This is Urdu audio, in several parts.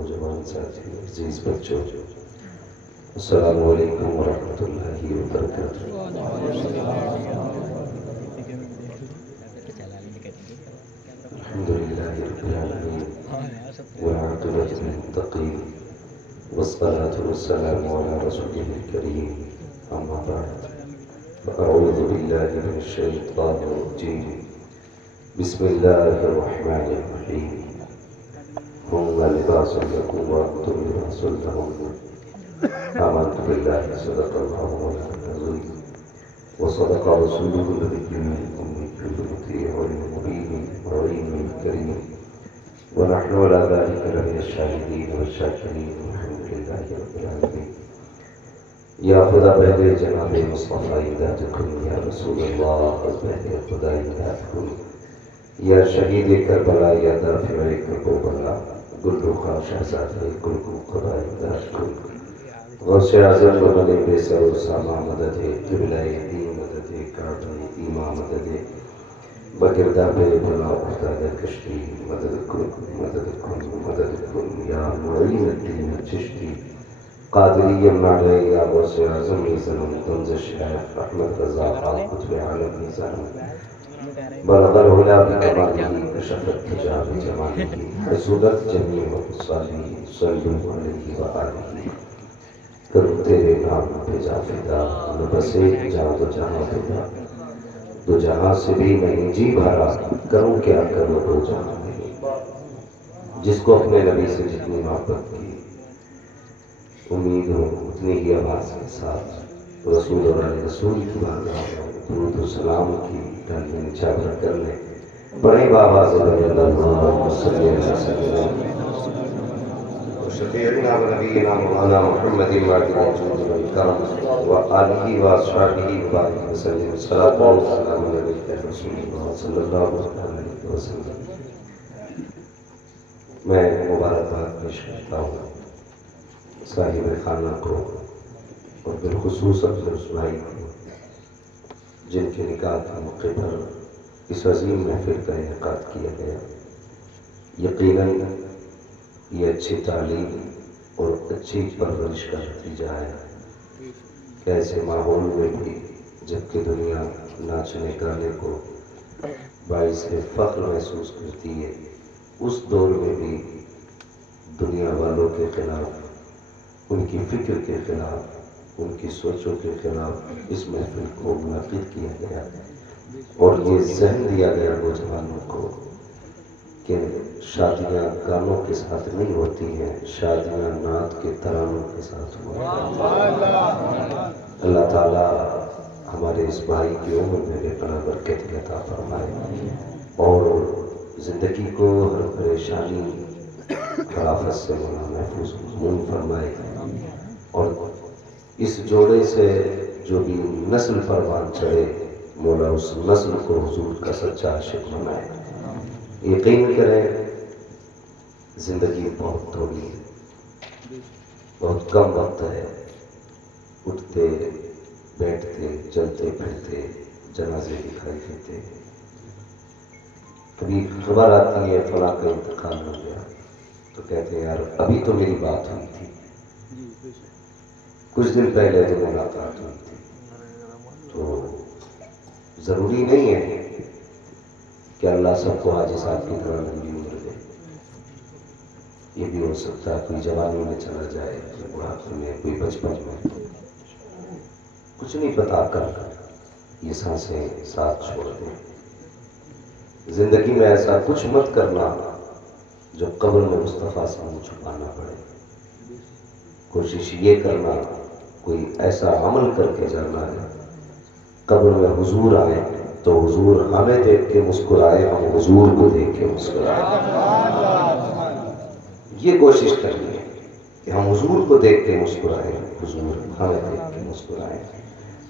نوجوان ساتھی عزیز بچوں، السلام علیکم ورحمۃ اللہ وبرکاتہ۔ الحمدللہ رب العالمین والعاقبۃ للمتقین والصلاة والسلام علی رسولہ الکریم، اما بعد فاعوذ باللہ من الشیطان الرجیم، بسم اللہ الرحمن الرحیم۔ ہن لباس لکم وانتم لباس لہن، آمنت باللہ صدق اللہ مولانا العظیم وصدق رسوله النبي الأمي المطيع المبين الرحيم الكريم، ونحن على ذلك لمن الشاهدين والشاكرين والحمد لله رب العالمين۔ یا خدا بہر جناب مصطفیٰ امداد کن، یا رسول اللہ از بہر خدا امداد کن، یا شہید کربلا، یا دافع کربلا، گل رخا شہزاد گل کو خدا امداد کن۔ غوث اعظم مدد بے سر و ساما مدد قبلہ دین مدد کعبہ ایمان مدد بگردہ بے بلا افتاد کشتی مدد کن مدد کن مدد کن، یا معین الدین چشتی قادری ماڑے، یا غوث اعظم ظلم تنز شیخ احمد رضا خان قطب عالم نظام بلغ العلا بکمالہ کشف الحجاب بجمالہ، حسودت جمیع مفصالہ صلو علیہ وآلہ۔ کروں تیرے نام پہ جا فدا، نہ بس ایک جہاں دو جہاں فدا، دو جہاں سے بھی نہیں جی بھرا، کروں کیا کروں دو جہاں نہیں۔ جس کو اپنے نبی سے جتنی محبت کی، امید ہو اتنی ہی آواز کے ساتھ رسول اور علیہ رسول کی بارگاہ میں درود و سلام کی ڈالیں نچاور کر لیں۔ بڑے بابا سے اللہ صلی اللہ وسلم شفیعنا و نبینا مولانا محمد وعلی الجود والکرم وآلہ واصحابہ وبارک وسلم، صلاۃ و سلام علیہ رسول اللہ صلی اللہ علیہ وسلم۔ میں مبارکباد پیش کرتا ہوں صاحب خانہ کو اور بالخصوص اپنے اس بھائی کو جن کے نکاح کے موقع پر اس عظیم محفل کا انعقاد کیا گیا۔ یقیناً یہ اچھی تعلیم اور اچھی پرورش کا نتیجہ ہے کہ ایسے ماحول میں بھی جبکہ دنیا ناچنے گانے کو باعث فخر محسوس کرتی ہے، اس دور میں بھی دنیا والوں کے خلاف، ان کی فکر کے خلاف، ان کی سوچوں کے خلاف اس محفل کو منعقد کیا گیا اور یہ ذہن دیا گیا نوجوانوں کو کہ شادیاں گانوں کے ساتھ نہیں ہوتی ہیں، شادیاں نعت کے ترانوں کے ساتھ ہوتی ہیں۔ اللہ تعالیٰ ہمارے اس بھائی کی عمر میں بے پناہ برکت عطا فرمائے اور زندگی کو ہر پریشانی اور آفت سے مولا محفوظ مضمون فرمائے، اور اس جوڑے سے جو بھی نسل پروان چڑھے مولا اس نسل کو حضور کا سچا عاشق بنائے۔ یقین کریں زندگی بہت تھوڑی ہے، بہت کم وقت ہے، اٹھتے بیٹھتے چلتے پھرتے جنازے دکھائی دیتے، کبھی خبر آتی ہے فلاں کا انتقال ہو گیا تو کہتے ہیں یار ابھی تو میری بات ہوئی تھی، کچھ دن پہلے تو ملاقات ہوئی تھی۔ تو ضروری نہیں ہے کہ اللہ سب کو آج ساتھ کی طرح لمبی عمر دے، یہ بھی ہو سکتا ہے کوئی جوانی میں چلا جائے، کوئی بڑھاپے میں، کوئی بچپن میں، کچھ نہیں پتا کر یہ سانسیں ساتھ چھوڑ دیں۔ زندگی میں ایسا کچھ مت کرنا جو قبر میں مصطفیٰ سے منہ چھپانا پڑے، کوشش یہ کرنا کوئی ایسا عمل کر کے جانا ہے قبر میں حضور آئے تو حضور ہمیں دیکھ کے مسکرائے، ہم حضور کو دیکھ کے مسکرائے۔ یہ کوشش کرنی ہے کہ ہم حضور کو دیکھ کے مسکرائیں، حضور ہمیں دیکھ کے مسکرائیں،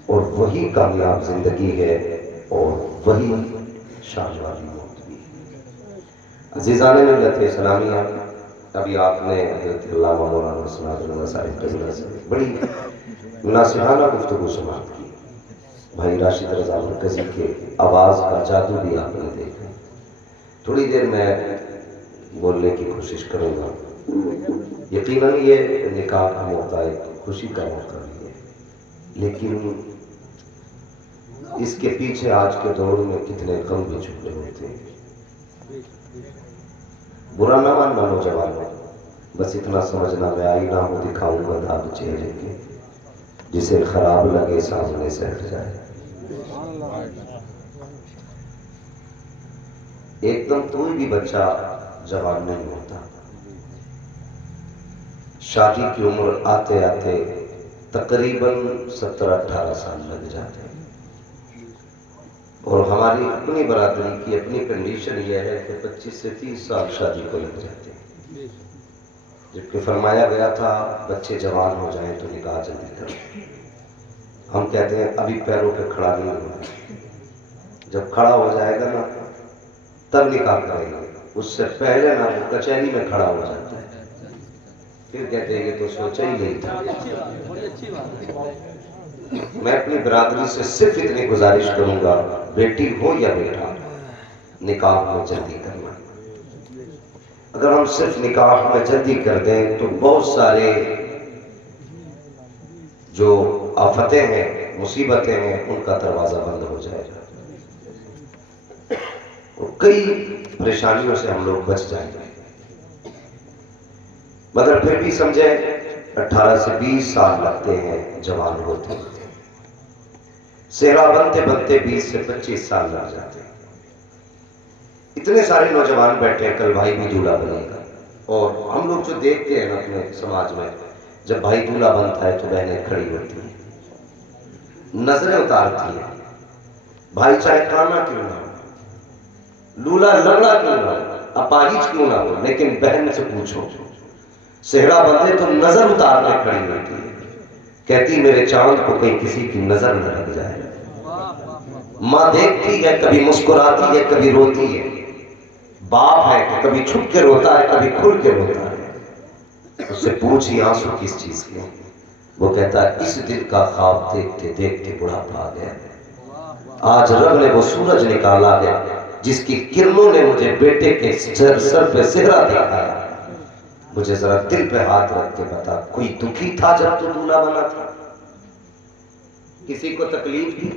اور وہی کامیاب زندگی ہے اور وہی شان والی موت بھی ہے۔ عزیزان ملت اسلامیہ، ابھی آپ نے حضرت علامہ مولانا سماعت اللہ صاحب قبلہ سے بڑی مناسبانہ گفتگو سماعت کی۔ بھائی راشد رضا مرکزی کے آواز کا جادو بھی آپ نے دیکھا۔ تھوڑی دیر میں بولنے کی کوشش کروں گا۔ یقیناً یہ نکاح کا موقع ہے، خوشی کا موقع بھی ہے، لیکن اس کے پیچھے آج کے دور میں کتنے غم بھی چھپے ہوتے ہیں۔ برا نہ ماننا نوجوانوں، بس اتنا سمجھنا میں آئینہ ہوں، دکھاؤں گا داغ چہرے کے، جسے خراب لگے سامنے سے ہٹ جائے۔ ایک دم کوئی بھی بچہ جوان نہیں ہوتا، شادی کی عمر آتے آتے تقریباً 17-18 سال لگ جاتے ہیں، اور ہماری اپنی برادری کی اپنی کنڈیشن یہ ہے کہ 25 سے 30 سال شادی کو لگ جاتے ہیں، جبکہ فرمایا گیا تھا بچے جوان ہو جائیں تو نکاح جلدی کریں۔ ہم کہتے ہیں ابھی پیروں پہ کھڑا نہیں ہوا، جب کھڑا ہو جائے گا نا تب نکاح کریں گے، اس سے پہلے نا وہ کچہری میں کھڑا ہو جاتا ہے، پھر کہتے ہیں یہ تو سوچا ہی نہیں تھا۔ میں اپنی برادری سے صرف اتنی گزارش کروں گا، بیٹی ہو یا بیٹا، نکاح میں جلدی کرنا۔ اگر ہم صرف نکاح میں جلدی کر دیں تو بہت سارے جو آفتیں ہیں، مصیبتیں ہیں، ان کا دروازہ بند ہو جائے گا، اور کئی پریشانیوں سے ہم لوگ بچ جائیں گے۔ مگر پھر بھی سمجھیں 18 سے 20 سال لگتے ہیں جوان ہوتے ہوتے، صحرا بنتے بنتے 20 سے 25 سال لگ جاتے ہیں۔ اتنے سارے نوجوان بیٹھے ہیں، کل بھائی بھی دولہا بنے گا، اور ہم لوگ جو دیکھتے ہیں اپنے سماج میں، جب بھائی دولہا بنتا ہے تو بہنیں کھڑی ہوتی ہیں، نظریں اتارتی ہیں، بھائی چاہے کانا کیوں نہ ہو، لولا لنگڑا کیوں نہ ہو، اپاہج کیوں نہ ہو، لیکن بہن سے پوچھو، صحرا بندے تو نظر اتار کے کھڑی ہوتی ہے، کہتی میرے چاند کو کہیں کسی کی نظر نہ لگ جائے۔ ماں دیکھتی ہے، کبھی مسکراتی ہے، کبھی روتی ہے، باپ ہے کہ کبھی چھپ کے روتا ہے، کبھی کھل کے روتا ہے۔ اس سے پوچھی آنسو کس چیز کے، وہ کہتا ہے اس دل کا خواب دیکھتے دیکھتے بڑھاپا آ گیا، آج رب نے وہ سورج نکالا ہے جس کی کرنوں نے مجھے بیٹے کے سر پہ صحرا دکھایا۔ مجھے ذرا دل پہ ہاتھ رکھ کے بتا، کوئی دکھی تھا جب تو دولہا بنا تھا؟ کسی کو تکلیف تھی؟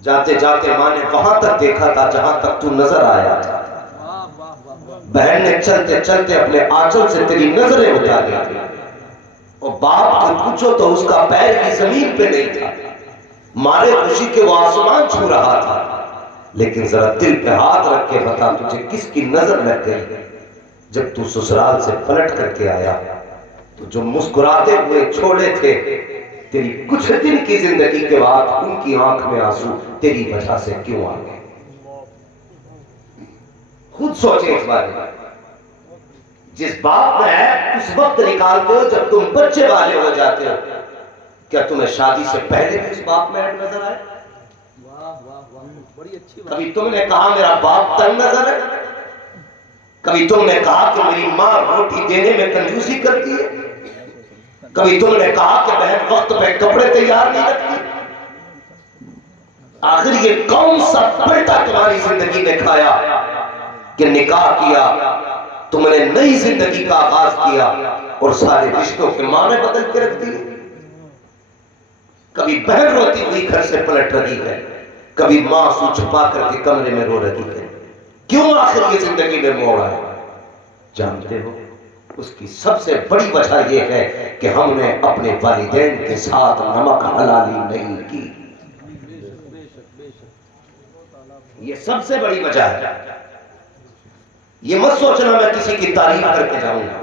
جاتے جاتے ماں نے وہاں تک دیکھا تھا جہاں تک تو نظر آیا تھا، بہن نے چلتے چلتے اپنے آنچل سے تیری نظریں اتاری، اور باپ کو پوچھو تو اس کا پیر کی زمین پہ نہیں تھا، مارے خوشی کے وہ آسمان چھو رہا تھا، لیکن ذرا دل پہ ہاتھ رکھ کے بتا تجھے کس کی نظر لگ گئی جب تو سسرال سے پلٹ کر کے آیا؟ تو جو مسکراتے ہوئے چھوڑے تھے تیری کچھ دن کی زندگی کے بعد ان کی آنکھ میں آنسو تیری وجہ سے کیوں آ گئے؟ خود سوچیں اس بارے میں۔ جس باپ میں ہے اس وقت نکالتے ہو جب تم بچے والے ہو جاتے ہو، کیا تمہیں شادی سے پہلے بھی اس باپ میں ایڈ نظر آئے؟ کبھی تم نے کہا میرا باپ تنگ نظر ہے؟ کبھی تم نے کہا کہ میری ماں روٹی دینے میں کنجوسی کرتی ہے؟ کبھی تم نے کہا کہ بہن وقت پہ کپڑے تیار نہیں رکھتی؟ آخر یہ کون سا پلٹا تمہاری زندگی میں کھایا کہ نکاح کیا، تم نے نئی زندگی کا آغاز کیا اور سارے رشتوں کے معنی بدل کے رکھ دیے؟ کبھی بہن روتی ہوئی گھر سے پلٹ رہی ہے، کبھی ماں سو چھپا کر کے کمرے میں رو رہی ہے، کیوں آخر یہ زندگی میں موڑ آیا؟ جانتے ہو اس کی سب سے بڑی وجہ یہ ہے کہ ہم نے اپنے والدین کے ساتھ نمک حلالی نہیں کی، یہ سب سے بڑی وجہ ہے۔ یہ مت سوچنا میں کسی کی تعریف کر کے جاؤں گا،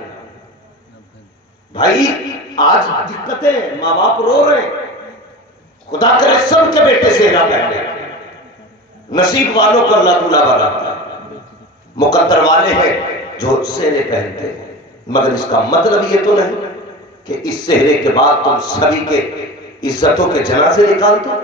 بھائی آج دقتیں، ماں باپ رو رہے ہیں، خدا کرے سب کے بیٹے صحرا پہنے، نصیب والوں کو اللہ دولہا بناتا ہے، مقدر والے ہیں جو صحرے پہنتے ہیں، مگر اس کا مطلب یہ تو نہیں کہ اس صحرے کے بعد تم سبھی کے عزتوں کے جنازے نکال دو،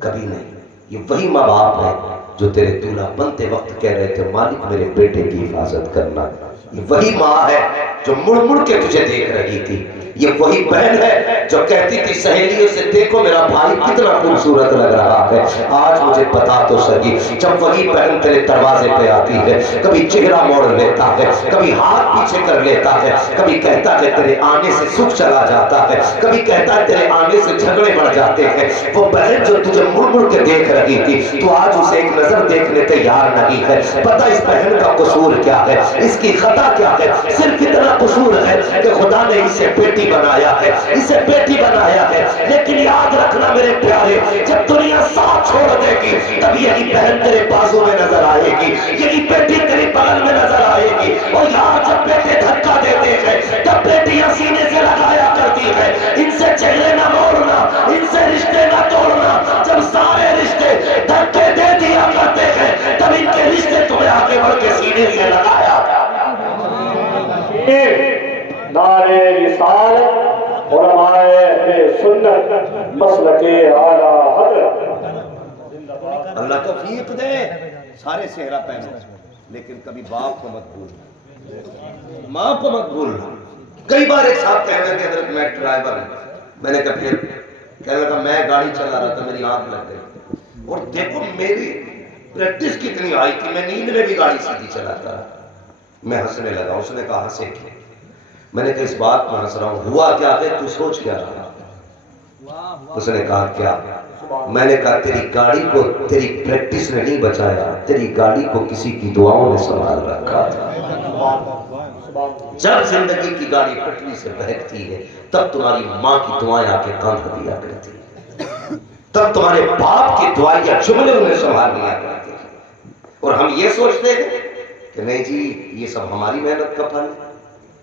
کبھی نہیں۔ یہ وہی ماں باپ ہے جو تیرے دولہا بنتے وقت کہہ رہے تھے مالک میرے بیٹے کی حفاظت کرنا، یہ وہی ماں ہے جو مڑ مڑ کے تجھے دیکھ رہی تھی، یہ وہی بہن ہے جو کہتی تھی سہیلیوں سے دیکھو میرا بھائی کتنا خوبصورت لگ رہا ہے۔ آج مجھے بتا تو سکی، جب وہی بہن تیرے دروازے پہ آتی ہے، کبھی چہرہ موڑ لیتا ہے، کبھی ہاتھ پیچھے کر لیتا ہے، کبھی کہتا ہے تیرے آنے سے سکھ چلا جاتا ہے، کبھی کہتا ہے تیرے آنے سے جھگڑے بڑھ جاتے ہیں، وہ بہن جو تجھے مڑ مڑ کے دیکھ رہی تھی تو آج اسے ایک نظر دیکھنے تیار نہیں ہے۔ پتہ اس بہن کا قصور کیا ہے، اس کی خطا کیا ہے؟ صرف اتنا قصور ہے کہ خدا نے اسے بیٹی بنایا ہے، اسے بیٹی بنایا ہے، لیکن یاد رکھنا میرے پیارے، جب دنیا ساتھ چھوڑ دے گی تب یہی بہن تیرے بازو میں نظر آئے گی، یہی بیٹی تیری بغل میں نظر آئے گی۔ اور یہاں جب بیٹے دھکا دیتے ہیں تب بیٹیاں سینے سے لگایا کرتی ہے، ان سے چہرے نہ موڑنا، ان سے رشتے نہ توڑنا۔ جب سارے رشتے دھکے دے دیا کرتے ہیں تب ان کے رشتے تمہیں آگے بڑھ کے سینے سے لگایا۔ نعرہ رسالت، علماء سنت، مسلک اعلیٰ حضرت۔ اللہ توفیق دے، سارے صحرا پہنو، لیکن کبھی باپ کو مت بھولنا، ماں کو مت بھولنا۔ کئی بار ایک صاحب کہنے لگے حضرت میں ڈرائیور ہوں، میں نے کہا پھر کہنے لگا میں گاڑی چلا رہا تھا میری آنکھ لگ گئی، اور دیکھو میری پریکٹس کتنی آئی تھی، میں نیند میں بھی گاڑی سیدھی چلاتا رہا۔ میں ہنسنے لگا، اس نے کہا ہنسے کیوں؟ میں نے کہا اس بات میں ہنس رہا ہوں، ہوا کیا ہے تو سوچ کیا رہا؟ اس نے کہا کیا؟ میں نے کہا تیری گاڑی کو تیری پریکٹس نے نہیں بچایا، تیری گاڑی کو کسی کی دعاؤں نے سنبھال رکھا تھا۔ جب زندگی کی گاڑی پٹری سے بہکتی ہے تب تمہاری ماں کی دعائیں آ کے کاندھا دیا کرتی ہیں، تب تمہارے باپ کی دعائیں یا جملے انہیں سنبھال لیا کرتی ہیں، اور ہم یہ سوچتے ہیں کہ نہیں جی یہ سب ہماری محنت کا پھل ہے،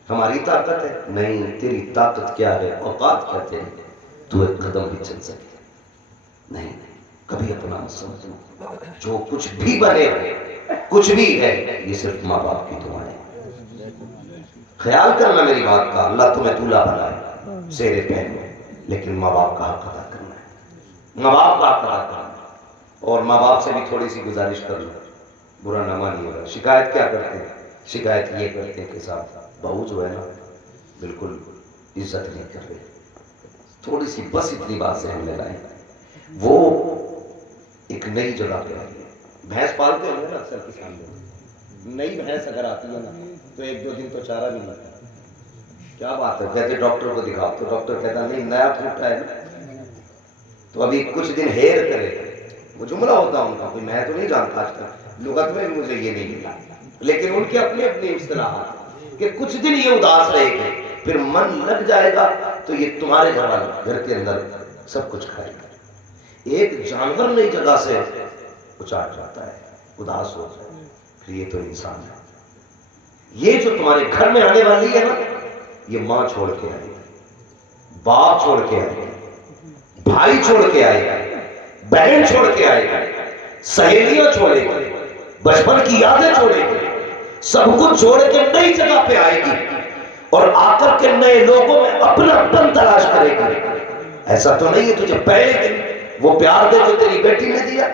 ہماری طاقت ہے۔ نہیں، تیری طاقت کیا ہے؟ اوقات کہتے ہیں تو ایک قدم بھی چل سکے نہیں، کبھی اپنا مت سمجھو، جو کچھ بھی بنے کچھ بھی ہے یہ صرف ماں باپ کی دعائیں ہیں۔ خیال کرنا میری بات کا، اللہ تمہیں دولہا بنائے سیرے پہن میں، لیکن ماں باپ کا حق ادا کرنا ہے، ماں باپ کا حق ادا کرنا ہے۔ اور ماں باپ سے بھی تھوڑی سی گزارش کر لو، برا نہ مانیے گا۔ شکایت کیا کرتے ہیں؟ شکایت یہ کرتے ہیں کہ صاحب بہو جو ہے نا بالکل عزت نہیں کر رہے، تھوڑی سی بس اتنی بات ذہن میں لائیں، وہ ایک نئی جگہ پہ آئی ہے۔ بھینس پالتے ہیں نا اکثر کسان لوگ، نئی بھینس اگر آتی ہے نا تو ایک دو دن تو چارہ نہیں ملتا، کیا بات ہے، کہتے ڈاکٹر کو دکھاؤ تو ڈاکٹر کہتا نہیں نیا پھوٹا ہے نا تو ابھی کچھ دن ہیر کرے۔ وہ جملہ ہوتا ان کا، کوئی میں تو نہیں جانتا آج تک، لغت میں مجھے یہ نہیں ملا، لیکن ان کے اپنے اپنے اصطلاحات کہ کچھ دن یہ اداس رہے گی، پھر من لگ جائے گا تو یہ تمہارے گھر کے اندر سب کچھ کھائے گا۔ ایک جانور نئی جگہ سے اچاٹ جاتا ہے، اداس ہو جائے، پھر یہ تو انسان ہے۔ یہ جو تمہارے گھر میں آنے والی ہے نا یہ ماں چھوڑ کے آئے گی، باپ چھوڑ کے آئے گی، بھائی چھوڑ کے آئے گی، بہن چھوڑ کے آئے گی، سہیلیاں چھوڑے گی، بچپن کی یادیں چھوڑے گی، سب کچھ چھوڑ کے نئی جگہ پہ آئے گی، اور آ کر کے نئے لوگوں میں اپنا پن تلاش کرے گی۔ ایسا تو نہیں ہے تجھے پہلے دن وہ پیار دے جو تیری بیٹی نے دیا؟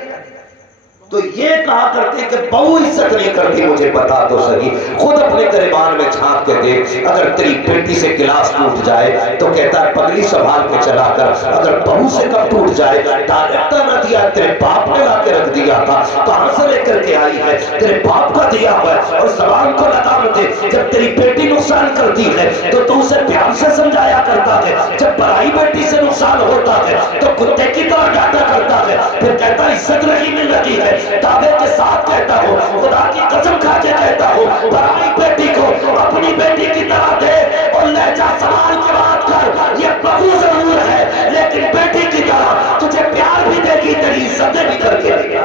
تو یہ کہا کرتے کہ بہو عزت نہیں کرتی، مجھے بتا تو سکی، خود اپنے گریبان میں جھانک کے دیکھ، اگر تیری بیٹی سے گلاس ٹوٹ جائے تو کہتا ہے پگڑی سنبھال کے چلا کر، اگر بہو سے کب ٹوٹ جائے ڈائریکٹر نہ دیا تیرے باپ نے لا کے رکھ دیا تھا، کہاں سے لے کر کے آئی ہے؟ تیرے باپ کا دیا ہوا ہے۔ اور زبان کو لگام دے، جب تیری بیٹی نقصان کرتی ہے تو اسے پیار سے سمجھایا کرتا ہے، جب پرائی بیٹی سے نقصان ہوتا ہے تو کتے کی طرح ڈانٹا کرتا ہے، پھر کہتا عزت نہیں مل رہی ہے، دعوے کے ساتھ کہتا ہوں، خدا کی قسم کھا کے کہتا ہوں، پرائی بیٹی کو اپنی بیٹی کی طرح دے اور لہجہ سنبھال کے بات کر۔ یہ بہو ضرور ہے لیکن بیٹی کی طرح تجھے پیار بھی دے گی، تیری عزتیں بھی کر کے دے گی۔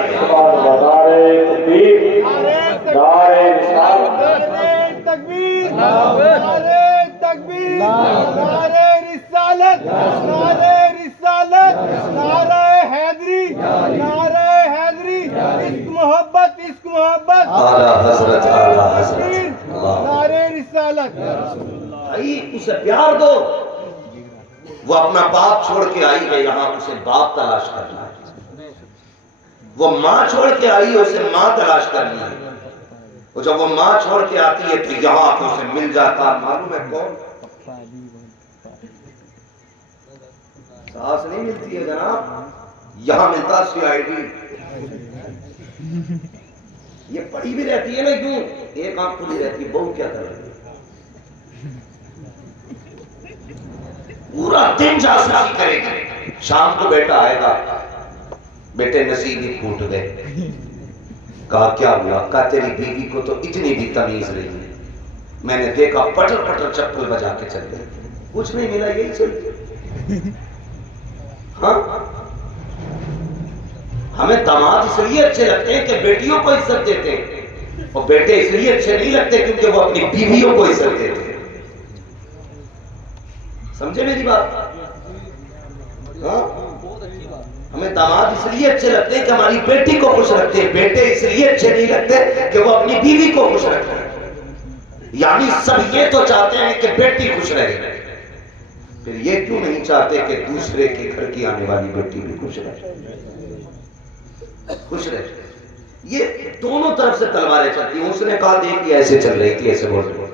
تکبیر، نعرہ تکبیر، نعرہ رسالت، نعرہ رسالت، نعرہ حیدری، نعرہ حیدری، عشق محبت، عشق محبت، اعلیٰ حضرت، اعلیٰ حضرت، نعرہ رسالت۔ بھائی اسے پیار دو، وہ اپنا باپ چھوڑ کے آئی ہے، یہاں اسے باپ تلاش کرنا ہے، وہ ماں چھوڑ کے آئی ہے، اسے ماں تلاش کرنی ہے۔ اور جب وہ ماں چھوڑ کے آتی ہے تو یہاں آ کے اسے مل جاتا معلوم ہے کون؟ ساس نہیں ملتی ہے جناب، یہاں ملتا CID۔ یہ پڑی بھی رہتی ہے نا کیوں؟ ایک آنکھ کھلی رہتی ہے، بہو کیا کر رہی ہے؟ پورا دن جاسوسی کرے گی، شام کو بیٹا آئے گا، بیٹے نصیب ہی پھوٹ گئے۔ کہا کیا ہوا؟ کہا تیری بیوی کو تو اتنی بھی تمیز نہیں ہے، میں نے دیکھا پٹر پٹر چپل بجا کے چل گئے، کچھ نہیں ملا، یہی چل۔ ہاں ہمیں داماد اس لیے اچھے لگتے ہیں کہ بیٹیوں کو عزت دیتے ہیں، اور بیٹے اس لیے اچھے نہیں لگتے کیونکہ وہ اپنی بیویوں کو عزت دیتے ہیں۔ سمجھے میری بات؟ ہاں ہمیں داماد اس لیے اچھے لگتے ہیں کہ ہماری بیٹی کو خوش رکھتے ہیں، بیٹے اس لیے اچھے نہیں لگتے کہ وہ اپنی بیوی کو خوش رکھتے ہیں۔ یعنی سب یہ تو چاہتے ہیں کہ بیٹی خوش رہے، پھر یہ کیوں نہیں چاہتے کہ دوسرے کے گھر کی آنے والی بیٹی بھی خوش رہے؟ خوش رہے۔ یہ دونوں طرف سے تلواریں چلتی ہیں۔ اس نے کہا دیکھی ایسے چل رہی تھی، ایسے بول رہی،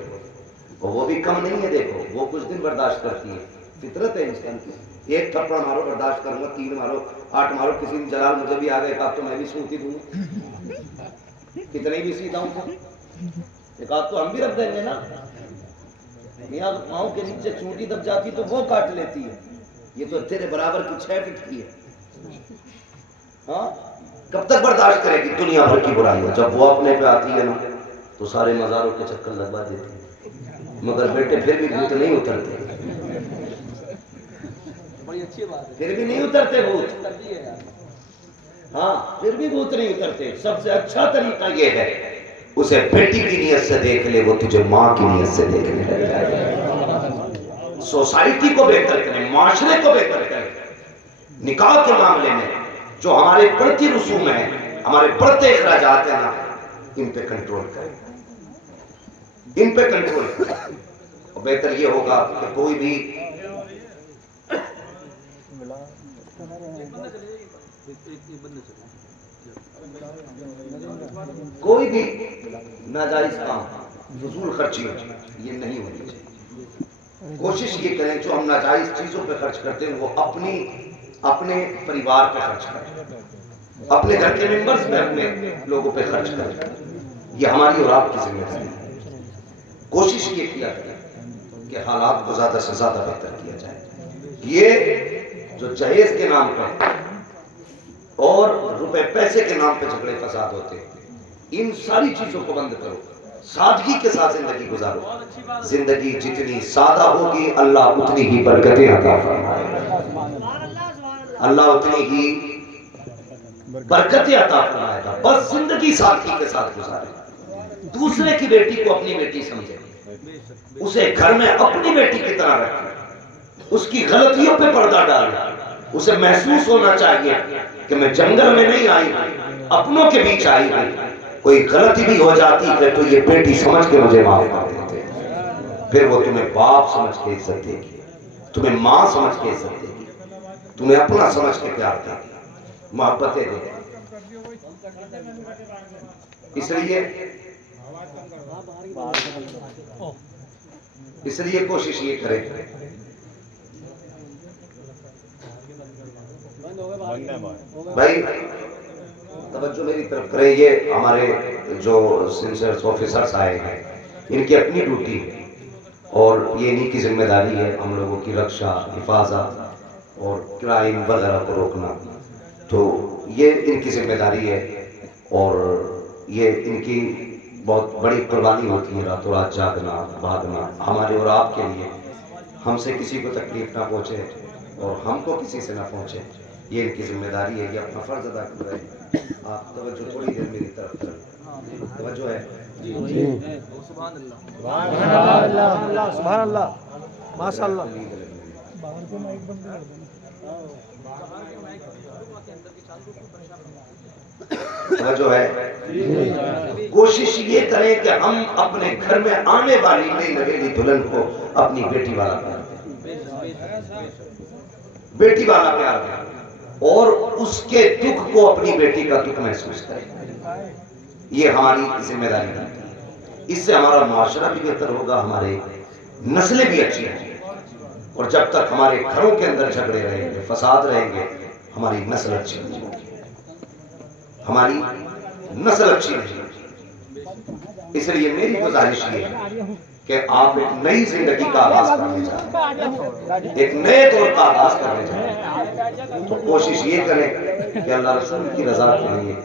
اور وہ بھی کم نہیں ہے، دیکھو وہ کچھ دن برداشت کرتی ہے، فطرت ہے انسان کی۔ ایک تھپڑ مارو برداشت کروں گا، 3 مارو، 8 مارو، کسی نے جلال مجھے بھی آ گئے کہا تو میں بھی سوتی دوں گا، کتنے بھی سیدھا ہوں تو ایک آدھ تو ہم بھی رکھ دیں گے نا۔ میاں پاؤں کے نیچے چونٹی دب جاتی تو وہ کاٹ لیتی ہے، یہ تو تیرے برابر کی 6 فٹ کی ہے۔ ہاں کب تک برداشت کرے گی دنیا بھر کی برائیاں؟ جب وہ اپنے پہ آتی ہے نا تو سارے مزاروں کے چکر لگوا دیتی ہے، مگر بیٹے پھر بھی بھوت نہیں اترتے، پھر بھی نہیں اترتے بھوت، ہاں پھر بھی بھوت نہیں اترتے۔ سب سے اچھا طریقہ یہ ہے اسے بیٹی کی نیت سے دیکھ لے، وہ تجھے ماں کی نیت سے دیکھنے لگ جائے۔ سوسائٹی کو بہتر کریں، معاشرے کو بہتر کریں۔ نکاح کے معاملے میں جو ہمارے بڑھتی رسوم ہیں، ہمارے بڑھتے اخراجات ہیں نا، ان پہ کنٹرول کریں، ان پہ کنٹرول کریں۔ اور بہتر یہ ہوگا کہ کوئی بھی ناجائز کام، فضول خرچی یہ نہیں ہونی چاہیے۔ کوشش یہ کریں جو ہم ناجائز چیزوں پہ خرچ کرتے ہیں وہ اپنے پریوار پہ خرچ کریں، اپنے گھر کے ممبرز پہ، اپنے لوگوں پہ خرچ کریں۔ یہ ہماری اور آپ کی ذمہ داری ہے۔ کوشش یہ کیا کریں کہ حالات کو زیادہ سے زیادہ بہتر کیا جائے۔ یہ جو جہیز کے نام پر اور روپے پیسے کے نام پہ جھگڑے فساد ہوتے ہیں، ان ساری چیزوں کو بند کرو، سادگی کے ساتھ زندگی گزارو۔ زندگی جتنی سادہ ہوگی اللہ اتنی ہی برکتیں عطا فرمائے گا، اللہ اتنی ہی برکتیں عطا فرمائے گا۔ بس زندگی سادگی کے ساتھ گزارے، دوسرے کی بیٹی کو اپنی بیٹی سمجھے، اسے گھر میں اپنی بیٹی کی طرح رکھے، اس کی غلطیوں پہ پردہ ڈالے، اسے محسوس ہونا چاہیے کہ میں جنگل میں نہیں آئی ہوں، اپنوں کے بیچ آئی ہوں، کوئی غلطی بھی ہو جاتی ہے تو یہ بیٹی سمجھ کے مجھے معاف کر دیتے ہیں، پھر وہ تمہیں باپ سمجھ کے عزت دے گی، تمہیں ماں سمجھ کے عزت دے گی، تمہیں اپنا سمجھ کے پیار دے گی، محبتیں دے گی۔ اس لیے کوشش یہ کرے بھائی، توجہ میری طرف کریں۔ یہ ہمارے جو سینسرز آفیسرز آئے ہیں ان کی اپنی ڈیوٹی ہے اور یہ انہی کی ذمہ داری ہے ہم لوگوں کی رکشا، حفاظت اور کرائم وغیرہ کو روکنا، تو یہ ان کی ذمہ داری ہے اور یہ ان کی بہت بڑی قربانی ہوتی ہے، راتوں رات جاگنا بھاگنا ہمارے اور آپ کے لیے، ہم سے کسی کو تکلیف نہ پہنچے اور ہم کو کسی سے نہ پہنچے، یہ ان کی ذمہ داری ہے، یہ اپنا فرض ادا کر رہے ہیں۔ آپ توجہ تھوڑی دیر میری طرف کریں، توجہ ہے؟ سبحان اللہ، سبحان اللہ، ماشاء اللہ۔ توجہ ہے؟ کوشش یہ کریں کہ ہم اپنے گھر میں آنے والی نئی نویلی دلہن کو اپنی بیٹی والا پیار دیں، بیٹی والا پیار دیں اور اس کے دکھ کو اپنی بیٹی کا دکھ محسوس کریں، یہ ہماری ذمہ داری ہے۔ اس سے ہمارا معاشرہ بھی بہتر ہوگا، ہمارے نسلیں بھی اچھی ہیں. اور جب تک ہمارے گھروں کے اندر جھگڑے رہیں گے، فساد رہیں گے، ہماری نسل اچھی نہیں ہوگی، ہماری نسل اچھی نہیں ہوگی. اس لیے میری گزارش یہ ہے کہ آپ ایک نئی زندگی کا آغاز کرنے جا رہے ہیں، ایک نئے دور کا آغاز کرنے جا رہے ہیں، تو کوشش یہ کریں کہ اللہ رسول کی رضا کے لیے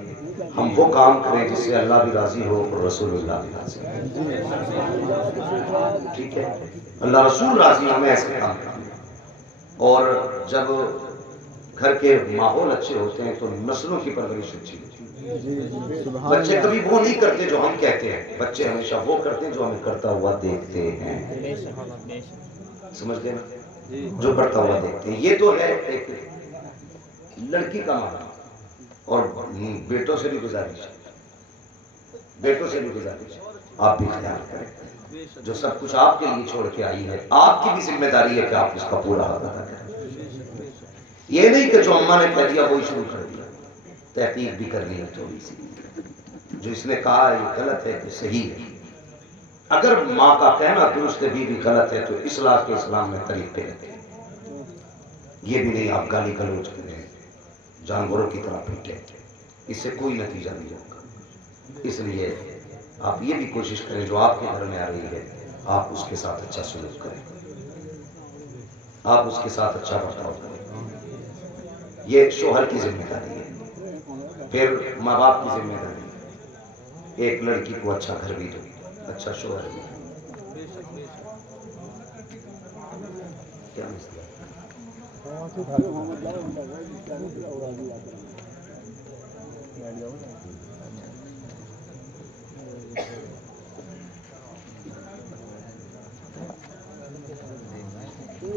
ہم وہ کام کریں جس سے اللہ بھی راضی ہو اور رسول اللہ بھی راضی ہو. ٹھیک ہے، اللہ رسول راضی ہمیں ایسے کام کریں. اور جب گھر کے ماحول اچھے ہوتے ہیں تو نسلوں کی پرورش اچھی ہوتی ہے. بچے کبھی وہ نہیں کرتے جو ہم کہتے ہیں، بچے ہمیشہ وہ کرتے ہیں جو ہمیں کرتا ہوا دیکھتے ہیں. سمجھ گئے نا، جو کرتا ہوا دیکھتے ہیں. یہ تو ہے ایک لڑکی کا معاملہ. اور بیٹوں سے بھی گزارش، بیٹوں سے بھی گزارش، آپ بھی خیال کریں. جو سب کچھ آپ کے لیے چھوڑ کے آئی ہے، آپ کی بھی ذمہ داری ہے کہ آپ اس کا پورا حق ادا کریں. یہ نہیں کہ جو اماں نے کہہ دیا وہی شروع کر دیا. تحقیق بھی کرنی ہے تھوڑی سی، جو اس نے کہا یہ غلط ہے تو صحیح ہے. اگر ماں کا کہنا درست ہے، بیوی غلط ہے، تو اصلاح کے اسلام میں طریقے رکھیں. یہ بھی نہیں آپ گالی گلوچ کریں، جانوروں کی طرح پیٹیں، اس سے کوئی نتیجہ نہیں ہوگا. اس لیے آپ یہ بھی کوشش کریں جو آپ کے گھر میں آ رہی ہے آپ اس کے ساتھ اچھا سلوک کریں، آپ اس کے ساتھ اچھا برتاؤ کریں. یہ شوہر کی ذمہ داری ہے، پھر ماں باپ کی ذمہ داری ہے. ایک لڑکی کو اچھا گھر بھی دو، اچھا شوہر بھی دو. کیا مسئلہ ہے؟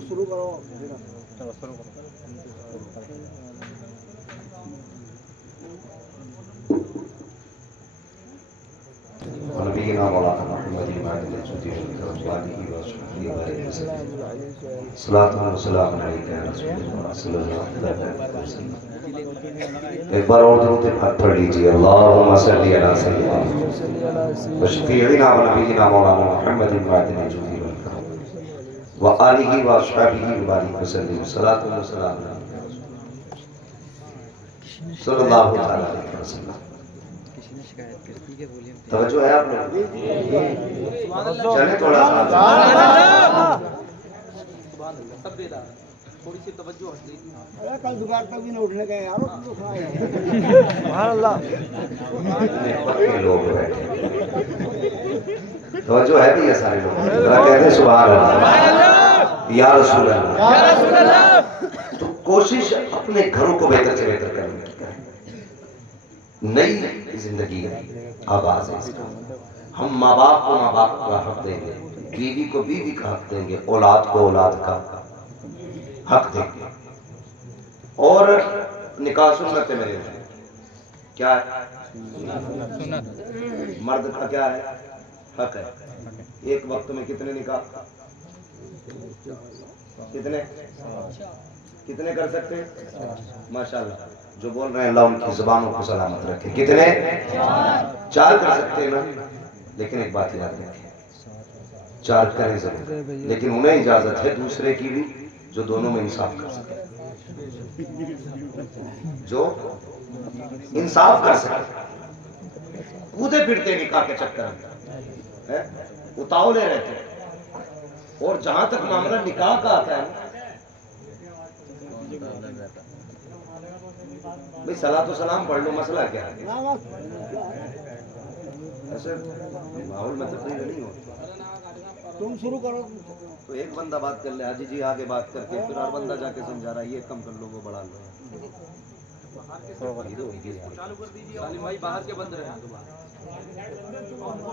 شروع کرو. ونبينا مولانا محمد وعلى آله وصحبه وسلم. صلاة والسلام عليك يا رسول الله صلى الله عليه وسلم. ایک بار اور درود پاک پڑھ لیجیے. اللهم صل على سيدنا وشفيعنا ونبينا مولانا محمد وعلى آله وآله وصحبه وبارك وسلم. صلاة والسلام صلی اللہ علیہ وسلم. توجہ ہے آپ لوگ؟ چلیں تھوڑا سا تھوڑی سی توجہ ہٹ گئی. کل دوپہر تک بھی نہ اٹھنے گئے یار. سبحان اللہ. لوگ بیٹھے توجہ ہے بھی ہے سارے لوگ. ذرا کہتے ہیں سبحان اللہ یا رسول اللہ. تو کوشش اپنے گھروں کو بہتر سے بہتر کرنے کی کریں. نئی زندگی آغاز ہے اس کا. ہم ماں باپ کو ماں باپ کا حق دیں گے، بیوی کو بیوی کا حق دیں گے، اولاد کو اولاد کا حق دیں گے. اور نکاح سنت ہے میرے بھائی. کیا ہے؟ مرد کا کیا ہے؟ حق ہے. ایک وقت میں کتنے نکاح؟ کتنے کر سکتے ہیں؟ ماشاءاللہ جو بول رہے ہیں اللہ ان کی زبانوں کو سلامت رکھے. کتنے؟ 4 کر سکتے ہیں نا. لیکن ایک بات یاد رکھیں، 4 کریں ضرور، لیکن انہیں اجازت ہے دوسرے کی بھی جو دونوں میں انصاف کر سکے، جو انصاف کر سکے. کودے پھرتے نکاح کے چکر میں، اتاولے رہتے. اور جہاں تک معاملہ نکاح کا آتا ہے بھئی صلاۃ و سلام پڑھ لو، مسئلہ کیا ہے؟ ایسے ماحول میں تقریر نہیں ہوتا. تم شروع کرو. تو ایک بندہ بات کر لے، حاجی جی آگے بات کر کے پھر اور بندہ جا کے سمجھا رہا ہے یہ کم کر لو وہ بڑھا لو. سالم بھائی باہر کے بند رہے ہیں.